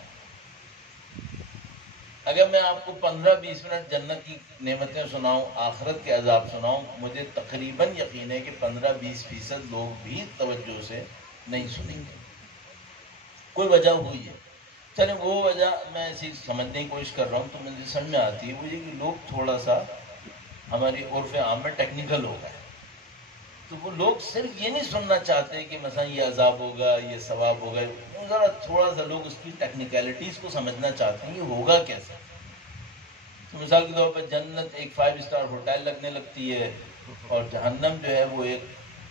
اگر میں آپ کو 15-20 منٹ جنت کی نعمتیں سناؤں، آخرت کے عذاب سناؤں، مجھے تقریباً یقین ہے کہ 15-20% لوگ بھی توجہ سے نہیں سنیں گے. کوئی وجہ ہوئی ہے. چلیں وہ وجہ میں ایسی سمجھنے کی کوشش کر رہا ہوں تو مجھے سمجھ میں آتی ہے، وہ یہ کہ لوگ تھوڑا سا ہماری عرف عام میں ٹیکنیکل ہو گئے. تو وہ لوگ صرف یہ نہیں سننا چاہتے کہ مثلا یہ عذاب ہوگا، یہ ثواب ہوگا، ذرا تھوڑا سا لوگ اس کی ٹیکنیکلٹیز کو سمجھنا چاہتے ہیں، یہ ہوگا کیسے. تو مثال کے طور پر جنت ایک 5 اسٹار ہوٹل لگنے لگتی ہے، اور جہنم جو ہے وہ ایک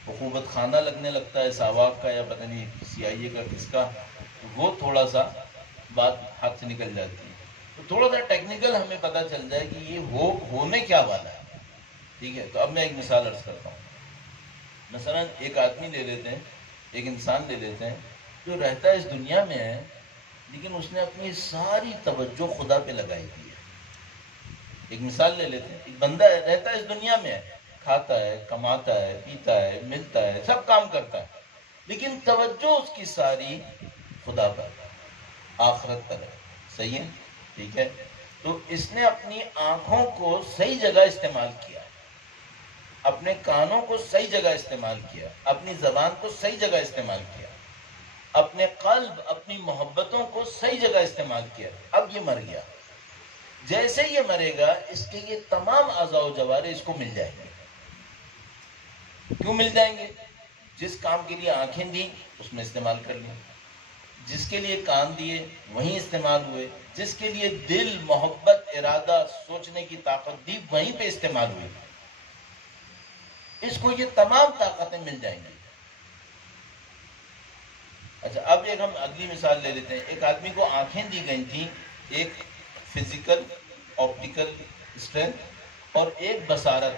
عقوبت خانہ لگنے لگتا ہے، ساواک کا یا پتہ نہیں CIA کا کس کا. وہ تھوڑا سا بات ہاتھ سے نکل جاتی ہے. تو تھوڑا سا ٹیکنیکل ہمیں پتہ چل جائے کہ یہ ہونے کیا والا ہے. ٹھیک ہے. تو اب میں ایک مثال عرض کرتا ہوں. مثلا ایک آدمی لے لیتے ہیں، ایک انسان لے لیتے ہیں جو رہتا ہے اس دنیا میں ہے، لیکن اس نے اپنی ساری توجہ خدا پہ لگائی دی ہے. ایک مثال لے لیتے ہیں، ایک بندہ رہتا ہے اس دنیا میں ہے، کھاتا ہے، کماتا ہے، پیتا ہے، ملتا ہے، سب کام کرتا ہے، لیکن توجہ اس کی ساری خدا پر، آخرت پر ہے. صحیح ہے؟ ٹھیک ہے. تو اس نے اپنی آنکھوں کو صحیح جگہ استعمال کیا، اپنے کانوں کو صحیح جگہ استعمال کیا، اپنی زبان کو صحیح جگہ استعمال کیا، اپنے قلب، اپنی محبتوں کو صحیح جگہ استعمال کیا. اب یہ مر گیا. جیسے یہ مرے گا اس کے یہ تمام اعضاء و جوارح اس کو مل جائیں گے. کیوں مل جائیں گے؟ جس کام کے لیے آنکھیں دی اس میں استعمال کر لیں، جس کے لیے کان دیے وہیں استعمال ہوئے، جس کے لیے دل، محبت، ارادہ، سوچنے کی طاقت دی وہیں پہ استعمال ہوئی. اس کو یہ تمام طاقتیں مل جائیں گی. اچھا اب ایک ہم اگلی مثال لے لیتے ہیں. ایک آدمی کو آنکھیں دی گئی تھیں، ایک فزیکل آپٹیکل اسٹرینتھ اور ایک بصارت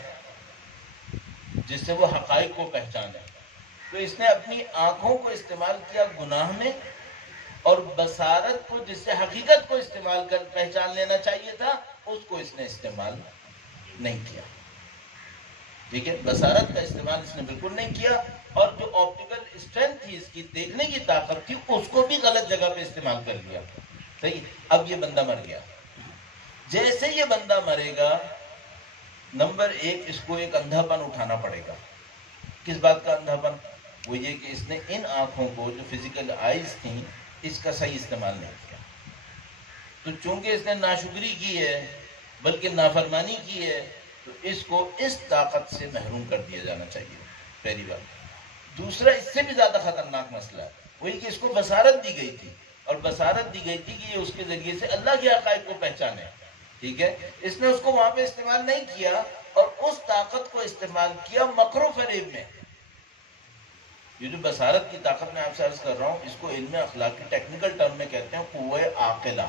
جس سے وہ حقائق کو پہچانے. تو اس نے اپنی آنکھوں کو استعمال کیا گناہ میں، اور بصارت کو جس سے حقیقت کو استعمال کر پہچان لینا چاہیے تھا اس کو اس نے استعمال نہیں کیا. ٹھیک ہے، بصارت کا استعمال اس نے بالکل نہیں کیا، اور جو آپٹیکل اسٹرینتھ تھی اس کی، دیکھنے کی طاقت تھی، اس کو بھی غلط جگہ پہ استعمال کر لیا. صحیح. اب یہ بندہ مر گیا. جیسے یہ بندہ مرے گا، نمبر ایک اس کو ایک اندھا پن اٹھانا پڑے گا. کس بات کا اندھا پن؟ وہ یہ کہ اس نے ان آنکھوں کو جو فزیکل آئیز تھیں اس کا صحیح استعمال نہیں کیا. تو چونکہ اس نے ناشکری کی ہے بلکہ نافرمانی کی ہے، تو اس کو اس طاقت سے محروم کر دیا جانا چاہیے. پہلی بات. دوسرا اس سے بھی زیادہ خطرناک مسئلہ ہے وہی کہ اس کو بصارت دی گئی تھی، اور بصارت دی گئی تھی کہ یہ اس کے ذریعے سے اللہ کے حقائق کو پہچانے. ٹھیک ہے، اس نے اس کو وہاں پہ استعمال نہیں کیا اور اس طاقت کو استعمال کیا مکر و فریب میں. یہ جو بصارت کی طاقت میں آپ سے عرض کر رہا ہوں، اس کو علم اخلاق کی ٹیکنیکل ٹرم میں کہتے ہیں قوہ عاقلہ.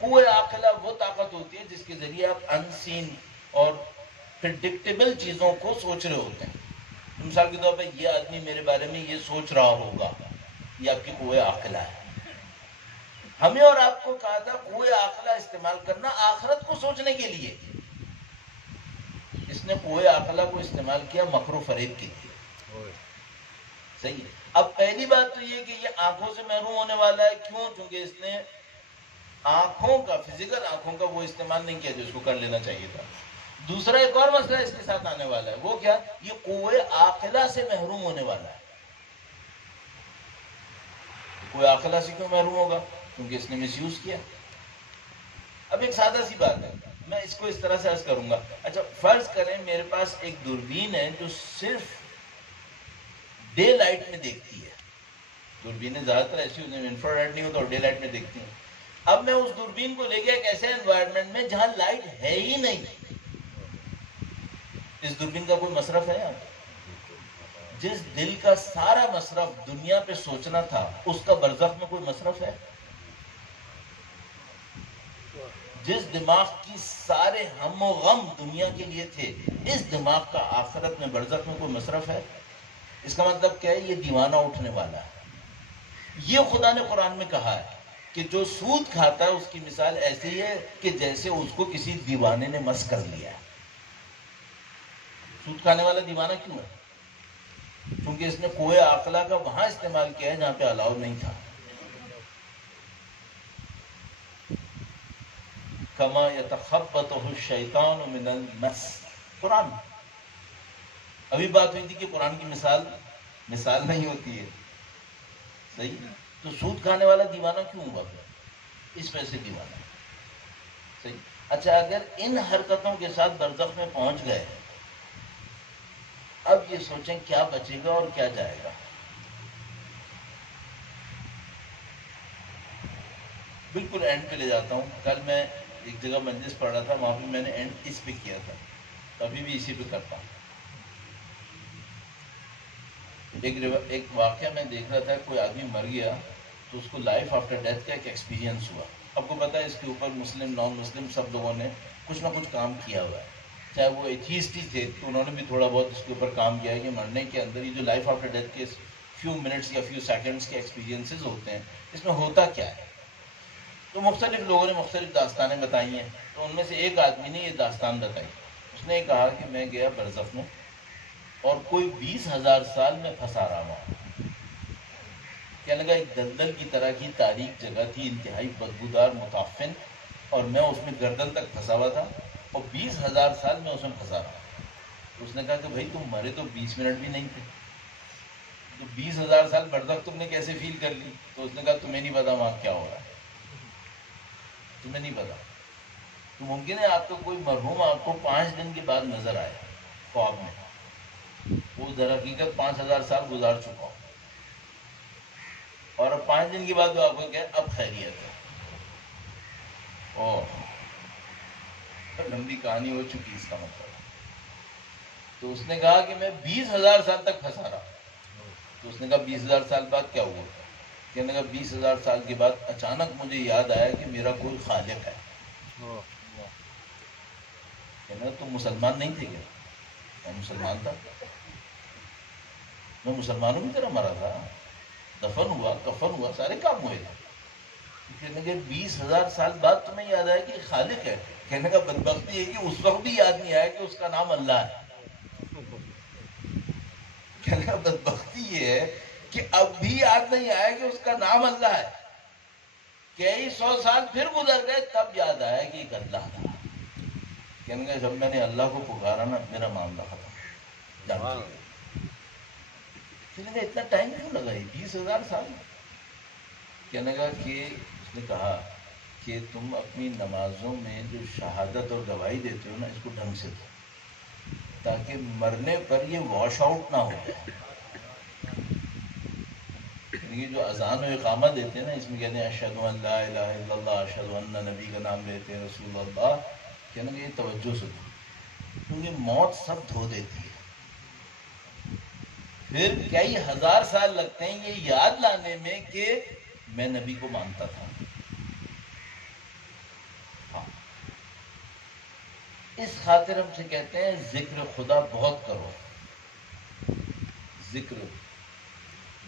قوہ عاقلہ وہ طاقت ہوتی ہے جس کے ذریعے آپ ان سین اور پریڈکٹیبل چیزوں کو سوچ رہے ہوتے ہیں. مثال کے طور پہ یہ آدمی میرے بارے میں یہ سوچ رہا ہوگا، یہ آپ کی قوہ عاقلہ ہے. ہمیں اور آپ کو کہا تھا قوہ عاقلہ استعمال کرنا آخرت کو سوچنے کے لیے. اس نے قوہ عاقلہ کو استعمال کیا مکر و فریب کے لیے. صحیح ہے. اب پہلی بات تو یہ کہ یہ آنکھوں سے محروم ہونے والا ہے. کیوں؟ چونکہ اس نے آنکھوں کا، فزیکل آنکھوں کا وہ استعمال نہیں کیا جو اس کو کر لینا چاہیے تھا. دوسرا ایک اور مسئلہ اس کے ساتھ آنے والا ہے، وہ کیا؟ یہ قوہ عاقلہ سے محروم ہونے والا ہے. قوہ عاقلہ سے کیوں محروم ہوگا؟ کیونکہ اس نے مس یوز کیا. اب ایک سادہ سی بات ہے، میں اس کو اس طرح سے عرض کروں گا. اچھا فرض کریں میرے پاس ایک دوربین ہے جو صرف ڈے لائٹ میں دیکھتی ہے. دوربینیں زیادہ تر ایسی ہوتی ہیں انفرا ریڈ نہیں ہوتا اور ڈے لائٹ میں دیکھتی ہیں. اب میں اس دوربین کو لے گیا ایک ایسے انوائرمنٹ میں جہاں لائٹ ہے ہی نہیں. اس دوربین کا کوئی مصرف ہے یار؟ جس دل کا سارا مصرف دنیا پہ سوچنا تھا اس کا برزخ میں کوئی مصرف ہے؟ جس دماغ کی سارے ہم و غم دنیا کے لیے تھے، اس دماغ کا آخرت میں برزخ میں کوئی مصرف ہے؟ اس کا مطلب کیا ہے؟ یہ دیوانہ اٹھنے والا ہے. یہ خدا نے قرآن میں کہا ہے کہ جو سود کھاتا ہے اس کی مثال ایسی ہے کہ جیسے اس کو کسی دیوانے نے مس کر لیا ہے. سود کھانے والا دیوانہ کیوں ہے؟ کیونکہ اس نے قوہ عاقلہ کا وہاں استعمال کیا ہے جہاں پہ الاؤ نہیں تھا. کما یتخبطہ الشیطان من المس. قرآن. ابھی بات ہوئی تھی کہ قرآن کی مثال نہیں ہوتی ہے. صحیح. تو سود کھانے والا دیوانہ کیوں ہوا؟ اس وجہ سے دیوانہ. صحیح. اچھا اگر ان حرکتوں کے ساتھ برزخ میں پہنچ گئے، اب یہ سوچیں کیا بچے گا اور کیا جائے گا. بالکل اینڈ پہ لے جاتا ہوں. کل میں ایک جگہ مجلس پڑھ رہا تھا، وہاں پہ میں نے اینڈ اس پہ کیا تھا، ابھی بھی اسی پہ کرتا ہوں. ایک واقعہ میں دیکھ رہا تھا، کوئی آدمی مر گیا تو اس کو لائف آفٹر ڈیتھ کا ایک ایکسپیرینس ہوا. آپ کو پتا ہے اس کے اوپر مسلم نان مسلم سب لوگوں نے کچھ نہ کچھ کام کیا ہوا ہے. چاہے وہ ایتھیسٹ ہی تھے تو انہوں نے بھی تھوڑا بہت اس کے اوپر کام کیا ہے کہ مرنے کے اندر یہ جو لائف آفٹر ڈیتھ کے فیو منٹس یا فیو سیکنڈس کے ایکسپیرینسز ہوتے ہیں، اس میں ہوتا کیا ہے. تو مختلف لوگوں نے مختلف داستانیں بتائی ہیں. تو ان میں سے ایک آدمی نے یہ داستان بتائی. اس نے کہا کہ میں گیا برزخ میں اور کوئی 20,000 سال میں پھنسا رہا ہوں. کہنے لگا ایک دلدل کی طرح کی تاریک جگہ تھی، انتہائی بدبودار متعفن، اور میں اس میں گردن تک پھنسا ہوا تھا اور 20,000 سال میں اس میں پھنسا رہا. تو اس نے کہا کہ بھائی تم مرے تو 20 منٹ بھی نہیں تھے، تو 20,000 سال برزخ تم نے کیسے فیل کر لی؟ تو اس نے کہا تمہیں نہیں پتا وہاں کیا ہو رہا ہے، تمہیں نہیں پتا. تو ممکن ہے آپ کو کوئی مرحوم آپ کو 5 دن کے بعد نظر آئے خواب میں، وہ در حقیقت 5000 سال گزار چکا ہو، اور اب 5 دن کے بعد وہ آپ کو کہ اب خیریت ہے، اور لمبی کہانی ہو چکی اس کا مطلب۔ تو اس نے کہا کہ میں 20,000 سال تک پھنسا رہا۔ تو اس نے کہا 20,000 سال بعد کیا ہوا؟ کہنے لگا 20,000 سال کے بعد اچانک مجھے یاد آیا کہ میرا کوئی خالق ہے۔ کہنے لگا تم مسلمان نہیں تھے کیا؟ میں مسلمان تھا، میں مسلمانوں کی طرح مرا تھا، دفن ہوا، کفن ہوا، سارے کام ہوئے تھے۔ کہنے لگے 20,000 سال بعد تمہیں یاد آیا کہ خالق ہے؟ کہنے کا بدبختی ہے کہ اس وقت بھی یاد نہیں آیا کہ اس کا نام اللہ ہے۔ کہنے کا بدبختی یہ ہے کہ اب بھی یاد نہیں آیا کہ اس کا نام اللہ ہے، کئی 100 سال پھر گزر گئے تب یاد آیا کہ ایک اللہ تھا۔ کہنے کا جب میں نے اللہ کو پکارا نا میرا معاملہ ختم۔ کہنے کا اتنا ٹائم کیوں لگا یہ 20,000 سال؟ کہنے کا کہ اس نے کہا کہ تم اپنی نمازوں میں جو شہادت اور گواہی دیتے ہو نا اس کو ڈھنگ سے دو، تاکہ مرنے پر یہ واش آؤٹ نہ ہو جائے۔ یہ جو اذان و اقامہ دیتے ہیں نا اس میں کہتے ہیں اشہد ان لا الہ الا اللہ، اشہد ان نبی کا نام لیتے ہیں رسول اللہ، کہنے کہ یہ توجہ سے دو، کیونکہ موت سب دھو دیتی ہے۔ پھر کئی ہزار سال لگتے ہیں یہ یاد لانے میں کہ میں نبی کو مانتا تھا۔ ہاں، اس خاطر ہم سے کہتے ہیں ذکر خدا بہت کرو، ذکر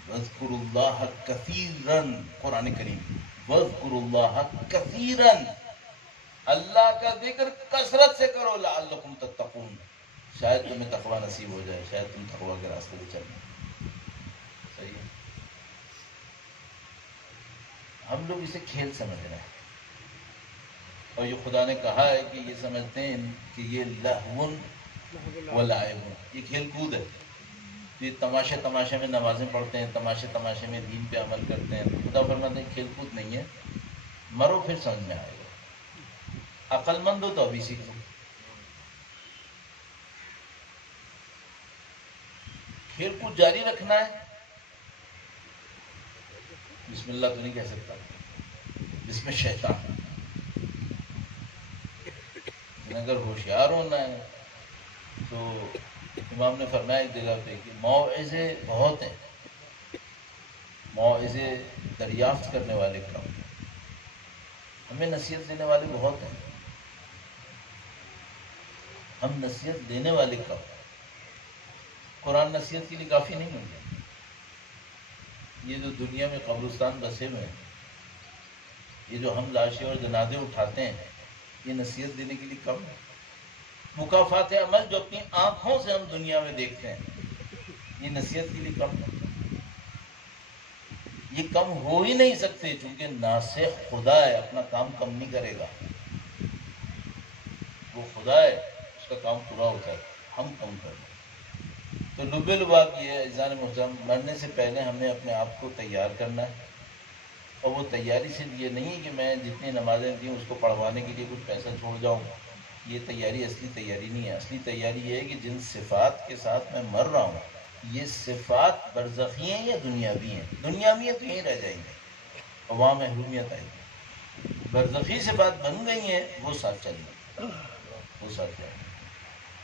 وَاذْكُرُوا اللَّهَ كَثِيرًا، قرآن کریم وَاذْكُرُوا اللَّهَ كَثِيرًا، اللہ کا ذکر کثرت سے کرو لعلکم تتقون، شاید تمہیں تقوی نصیب ہو جائے، شاید تم تقوی کے راستے پہ چلیں۔ صحیح ہے؟ ہم لوگ اسے کھیل سمجھ رہے ہیں، اور یہ خدا نے کہا ہے کہ یہ سمجھتے ہیں کہ یہ لہو و لعب، یہ کھیل کود ہے، یہ تماشے میں نمازیں پڑھتے ہیں، تماشے میں دین پہ عمل کرتے ہیں۔ خدا فرماتے ہیں کھیل کود نہیں ہے، مرو پھر سمجھ میں آئے گا، عقل مند ہو تو ابھی سیکھو۔ کھیل کود جاری رکھنا ہے، بسم اللہ تو نہیں کہہ سکتا، جس میں شیطان، اگر ہوشیار ہونا ہے تو امام نے فرمایا ایک جگہ پہ کہ موعظے بہت ہیں، موعظے دریافت کرنے والے کم، ہمیں نصیحت دینے والے بہت ہیں، ہم نصیحت دینے والے کم۔ قرآن نصیحت کے لیے کافی نہیں ہوگا، یہ جو دنیا میں قبرستان بسے ہوئے ہیں، یہ جو ہم لاشیں اور جنازے اٹھاتے ہیں، یہ نصیحت دینے کے لیے کم ہے۔ مکافات عمل جو اپنی آنکھوں سے ہم دنیا میں دیکھتے ہیں، یہ نصیحت کے لیے کم ہے، یہ کم ہو ہی نہیں سکتے، چونکہ ناسخ خدا ہے، اپنا کام کم نہیں کرے گا، وہ خدا ہے، اس کا کام پورا ہوتا ہے، ہم کم کر دیں۔ تو لب لباب یہ ہے عزیزان محترم، مرنے سے پہلے ہمیں اپنے آپ کو تیار کرنا ہے، اور وہ تیاری صرف یہ نہیں کہ میں جتنی نمازیں دی اس کو پڑھوانے کے لیے کچھ پیسہ چھوڑ جاؤں، یہ تیاری اصلی تیاری نہیں ہے۔ اصلی تیاری یہ ہے کہ جن صفات کے ساتھ میں مر رہا ہوں یہ صفات برزخی ہیں یا دنیاوی ہیں؟ دنیاوی ہیں تو یہیں رہ جائیں گے اور وہاں محرومیت آئے گی، برزخی صفات بن گئی ہیں وہ ساتھ چلیں، وہ ساتھ جائیں۔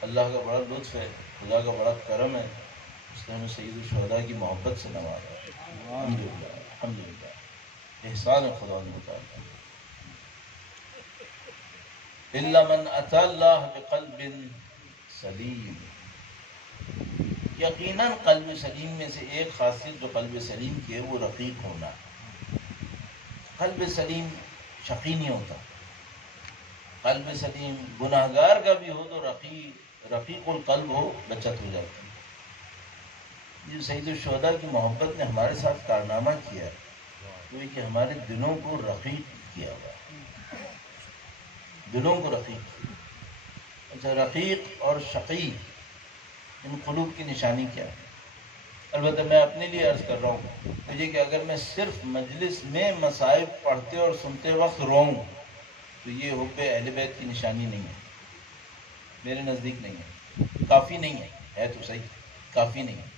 اللہ کا بڑا لطف ہے، خدا کا بڑا کرم ہے، اس نے ہمیں سید الشہداء کی محبت سے نوازا، الحمدللہ الحمدللہ، احسان ہے خدا نے بتایا۔ الا من اتى اللہ بقلب سلیم، یقیناً قلب سلیم میں سے ایک خاصیت جو قلب سلیم کی ہے وہ رقیق ہونا ہے۔ قلب سلیم شقی نہیں ہوتا، قلب سلیم گناہگار کا بھی ہو تو رقیق القلب ہو، بچت ہو جاتی ہے۔ یہ سید الشہداء کی محبت نے ہمارے ساتھ کارنامہ کیا ہے وہ یہ کہ ہمارے دلوں کو رقیق کیا ہوا ہے، دلوں کو رقیق۔ اچھا، رقیق اور شقی ان قلوب کی نشانی کیا ہے؟ البتہ میں اپنے لیے عرض کر رہا ہوں مجھے کہ اگر میں صرف مجلس میں مصائب پڑھتے اور سنتے وقت روؤں تو یہ حب اہل بیت کی نشانی نہیں ہے، میرے نزدیک نہیں ہے، کافی نہیں ہے تو صحیح، کافی نہیں ہے۔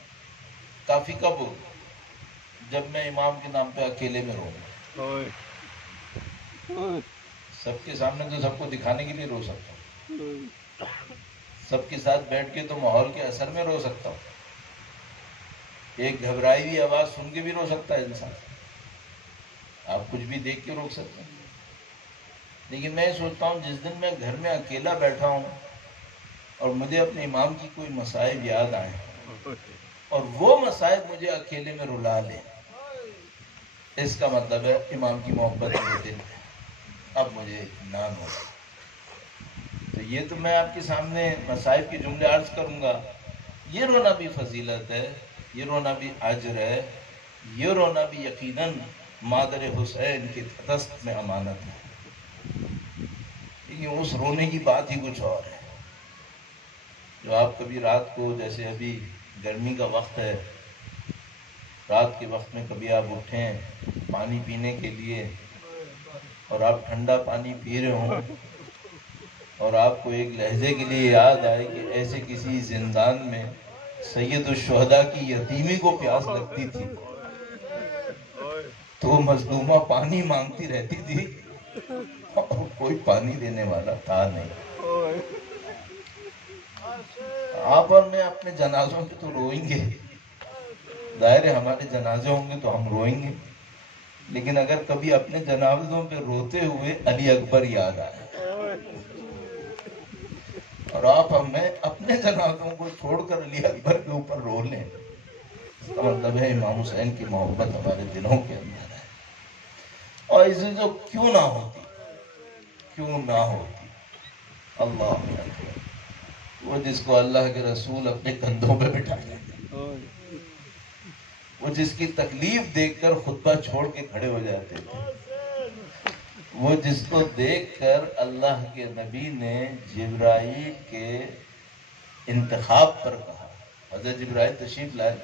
کافی کب ہو؟ جب میں امام کے نام پہ اکیلے میں رہوں، سب کے سامنے تو سب کو دکھانے کے لیے رو سکتا ہوں، سب کے ساتھ بیٹھ کے تو ماحول کے اثر میں رو سکتا ہوں، ایک گھبرائی ہوئی آواز سن کے بھی رو سکتا ہے انسان، آپ کچھ بھی دیکھ کے روک سکتے ہیں۔ لیکن میں سوچتا ہوں جس دن میں گھر میں اکیلا بیٹھا ہوں اور مجھے اپنے امام کی کوئی مصائب یاد آئے اور وہ مصائب مجھے اکیلے میں رلا لیں، اس کا مطلب ہے امام کی محبت میرے دل میں اب مجھے اطمینان ہوگا۔ تو یہ تو میں آپ کے سامنے مصائب کے جملے عرض کروں گا، یہ رونا بھی فضیلت ہے، یہ رونا بھی اجر ہے، یہ رونا بھی یقیناً مادر حسین کے دست میں امانت ہے، لیکن اس رونے کی بات ہی کچھ اور ہے۔ جو آپ کبھی رات کو، جیسے ابھی گرمی کا وقت ہے، رات کے وقت میں کبھی آپ اٹھیں پانی پینے کے لیے اور آپ ٹھنڈا پانی پی رہے ہوں اور آپ کو ایک لہجے کے لیے یاد آئے کہ ایسے کسی زندان میں سید الشہداء کی یتیمی کو پیاس لگتی تھی تو مظلومہ پانی مانگتی رہتی تھی اور کوئی پانی دینے والا تھا نہیں۔ آپ اور میں اپنے جنازوں پہ تو روئیں گے، ظاہر ہے ہمارے جنازے ہوں گے تو ہم روئیں گے، لیکن اگر کبھی اپنے جنازوں پہ روتے ہوئے علی اکبر یاد آئے اور آپ ہمیں اپنے جنازوں کو چھوڑ کر علی اکبر کے اوپر رو لیں، اس کا مطلب ہے امام حسین کی محبت ہمارے دلوں کے اندر ہے۔ اور اسے جو کیوں نہ ہوتی، کیوں نہ ہوتی، اللہ اکبر، وہ جس کو اللہ کے رسول اپنے کندھوں پہ بٹھا لیتے، وہ جس کی تکلیف دیکھ کر خطبہ چھوڑ کے کھڑے ہو جاتے تھے، وہ جس کو دیکھ کر اللہ کے نبی نے جبرائیل کے انتخاب پر کہا۔ حضرت جبرائیل تشریف لائے،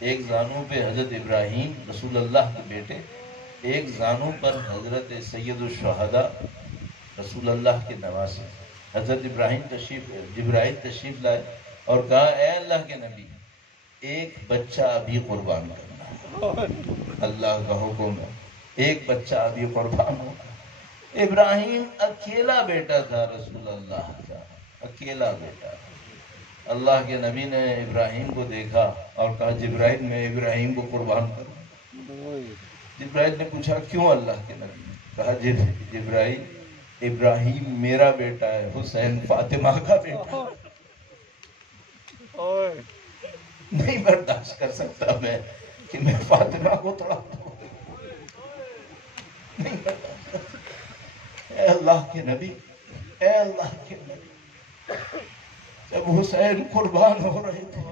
ایک زانو پہ حضرت ابراہیم رسول اللہ کے بیٹے، ایک زانو پر حضرت سید الشہداء رسول اللہ کے نواسے، حضرت جبرائیل تشریف لائے اور کہا اے اللہ کے نبی ایک بچہ ابھی قربان کرنا، اللہ کا حکم ہے، ایک بچہ ابھی قربان ہوگا۔ ابراہیم اکیلا بیٹا تھا رسول اللہ کا، اکیلا بیٹا۔ اللہ کے نبی نے ابراہیم کو دیکھا اور کہا جبرائیل میں ابراہیم کو قربان کروں۔ جبرائیل نے پوچھا کیوں اللہ کے نبی نے کہا جبرائیل ابراہیم میرا بیٹا ہے، حسین فاطمہ کا بیٹا ہے، نہیں برداشت کر سکتا میں کہ میں فاطمہ کو تڑپ دوں، نہیں برداشت کر سکتا۔ اے اللہ کے نبی، اے اللہ کے نبی، جب حسین قربان ہو رہے تھے،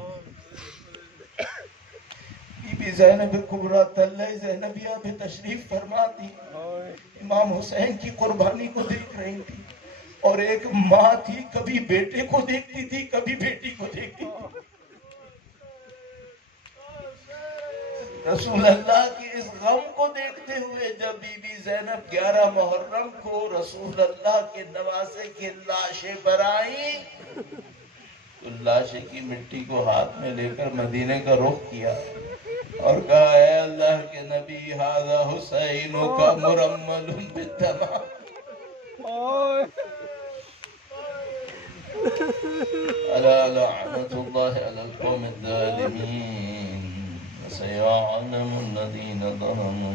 بی بی زینب کبریٰ طلہ زینبیہ پہ تشریف فرما تھی، امام حسین کی قربانی کو دیکھ رہی تھی، اور ایک ماں تھی کبھی بیٹے کو دیکھتی تھی کبھی بیٹی کو دیکھتی تھی۔ رسول اللہ کے اس غم کو دیکھتے ہوئے جب بی بی زینب 11 محرم کو رسول اللہ کے نواسے کی لاشیں برآئیں تو لاشیں کی مٹی کو ہاتھ میں لے کر مدینے کا رخ کیا اور کہا اے اللہ کے نبی ھذا حسین کا مرمل بالدماء، الا لعنت اللہ علی القوم الظالمین سیعلم الذین ظلموا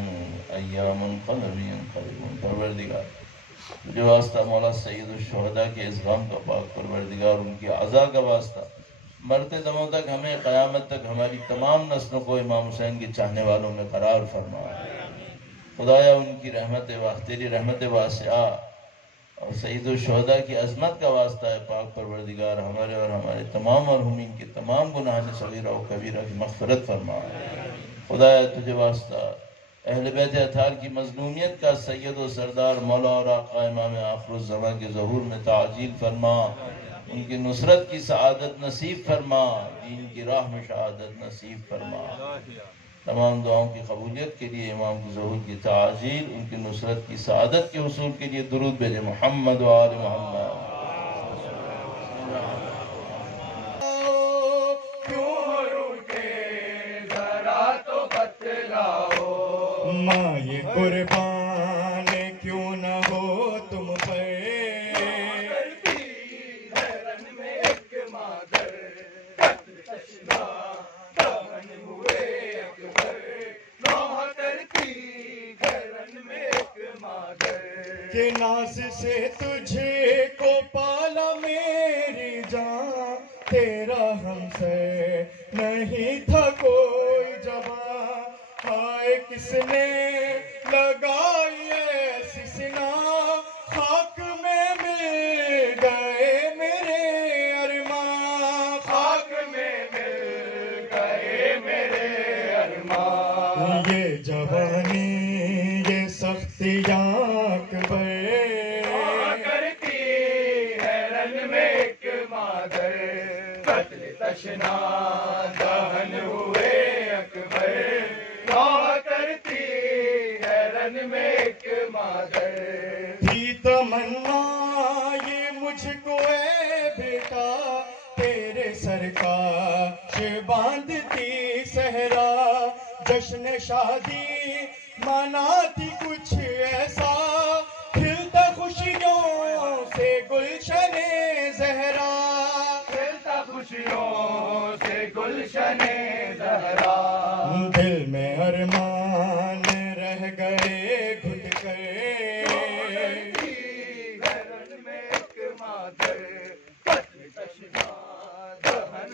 ایام انقلب ینقلبون۔ پروردگار تجھے واسطہ مولا سید الشہداء کے اس غم کا پاک پروردگار، ان کی عزا کا واسطہ مرتے دموں تک ہمیں قیامت تک ہماری تمام نسلوں کو امام حسین کے چاہنے والوں میں قرار فرما۔ خدایا ان کی رحمت تیری رحمت واسعہ اور سید الشہداء کی عظمت کا واسطہ ہے پاک پروردگار، ہمارے اور ہمارے تمام مرحومین کے تمام گناہان صغیرہ و کبیرہ کی مغفرت فرما۔ خدایا تجھے واسطہ اہل بیت اطہار کی مظلومیت کا سید و سردار مولا اور آقا امام آخر الزمان کے ظہور میں تعجیل فرما، ان کی نصرت کی سعادت نصیب فرما، دین کی راہ میں شہادت نصیب فرما۔ تمام دعاؤں کی قبولیت کے لیے امام کی ظہور کی تعاجیل، ان کی نصرت کی سعادت کے حصول کے لیے درود بھیجے محمد و آل محمد۔ ماں یہ قربان کیوں نہ ہو تم پر، کہ ناز سے تجھے کو پالا میری جان، تیرا ہم سے نہیں تھا کوئی جوان، ہائے کس نے لگائی ایسی سنا، خاک میں مل گئے میرے ارمان، خاک میں مل گئے میرے ارمان، یہ جوانی یہ سختیاں اکبر کرتی ہے رن میں ایک مادر، قتل تشنا دہن ہوئے اکبر، کرتی ہے رن میں ایک مادر، تھی تمنا یہ مجھ کو اے بیٹا، تیرے سرکار باندھتی صحرا، جشن شادی مناتی کچھ ایسا، کھلتا خوشیوں سے گلشن زہرا، کھلتا خوشیوں سے گلشن زہرا، دل میں ارمان رہ گئے گھٹ کر، گھرن میں ایک مادر، قتل تشنا دہن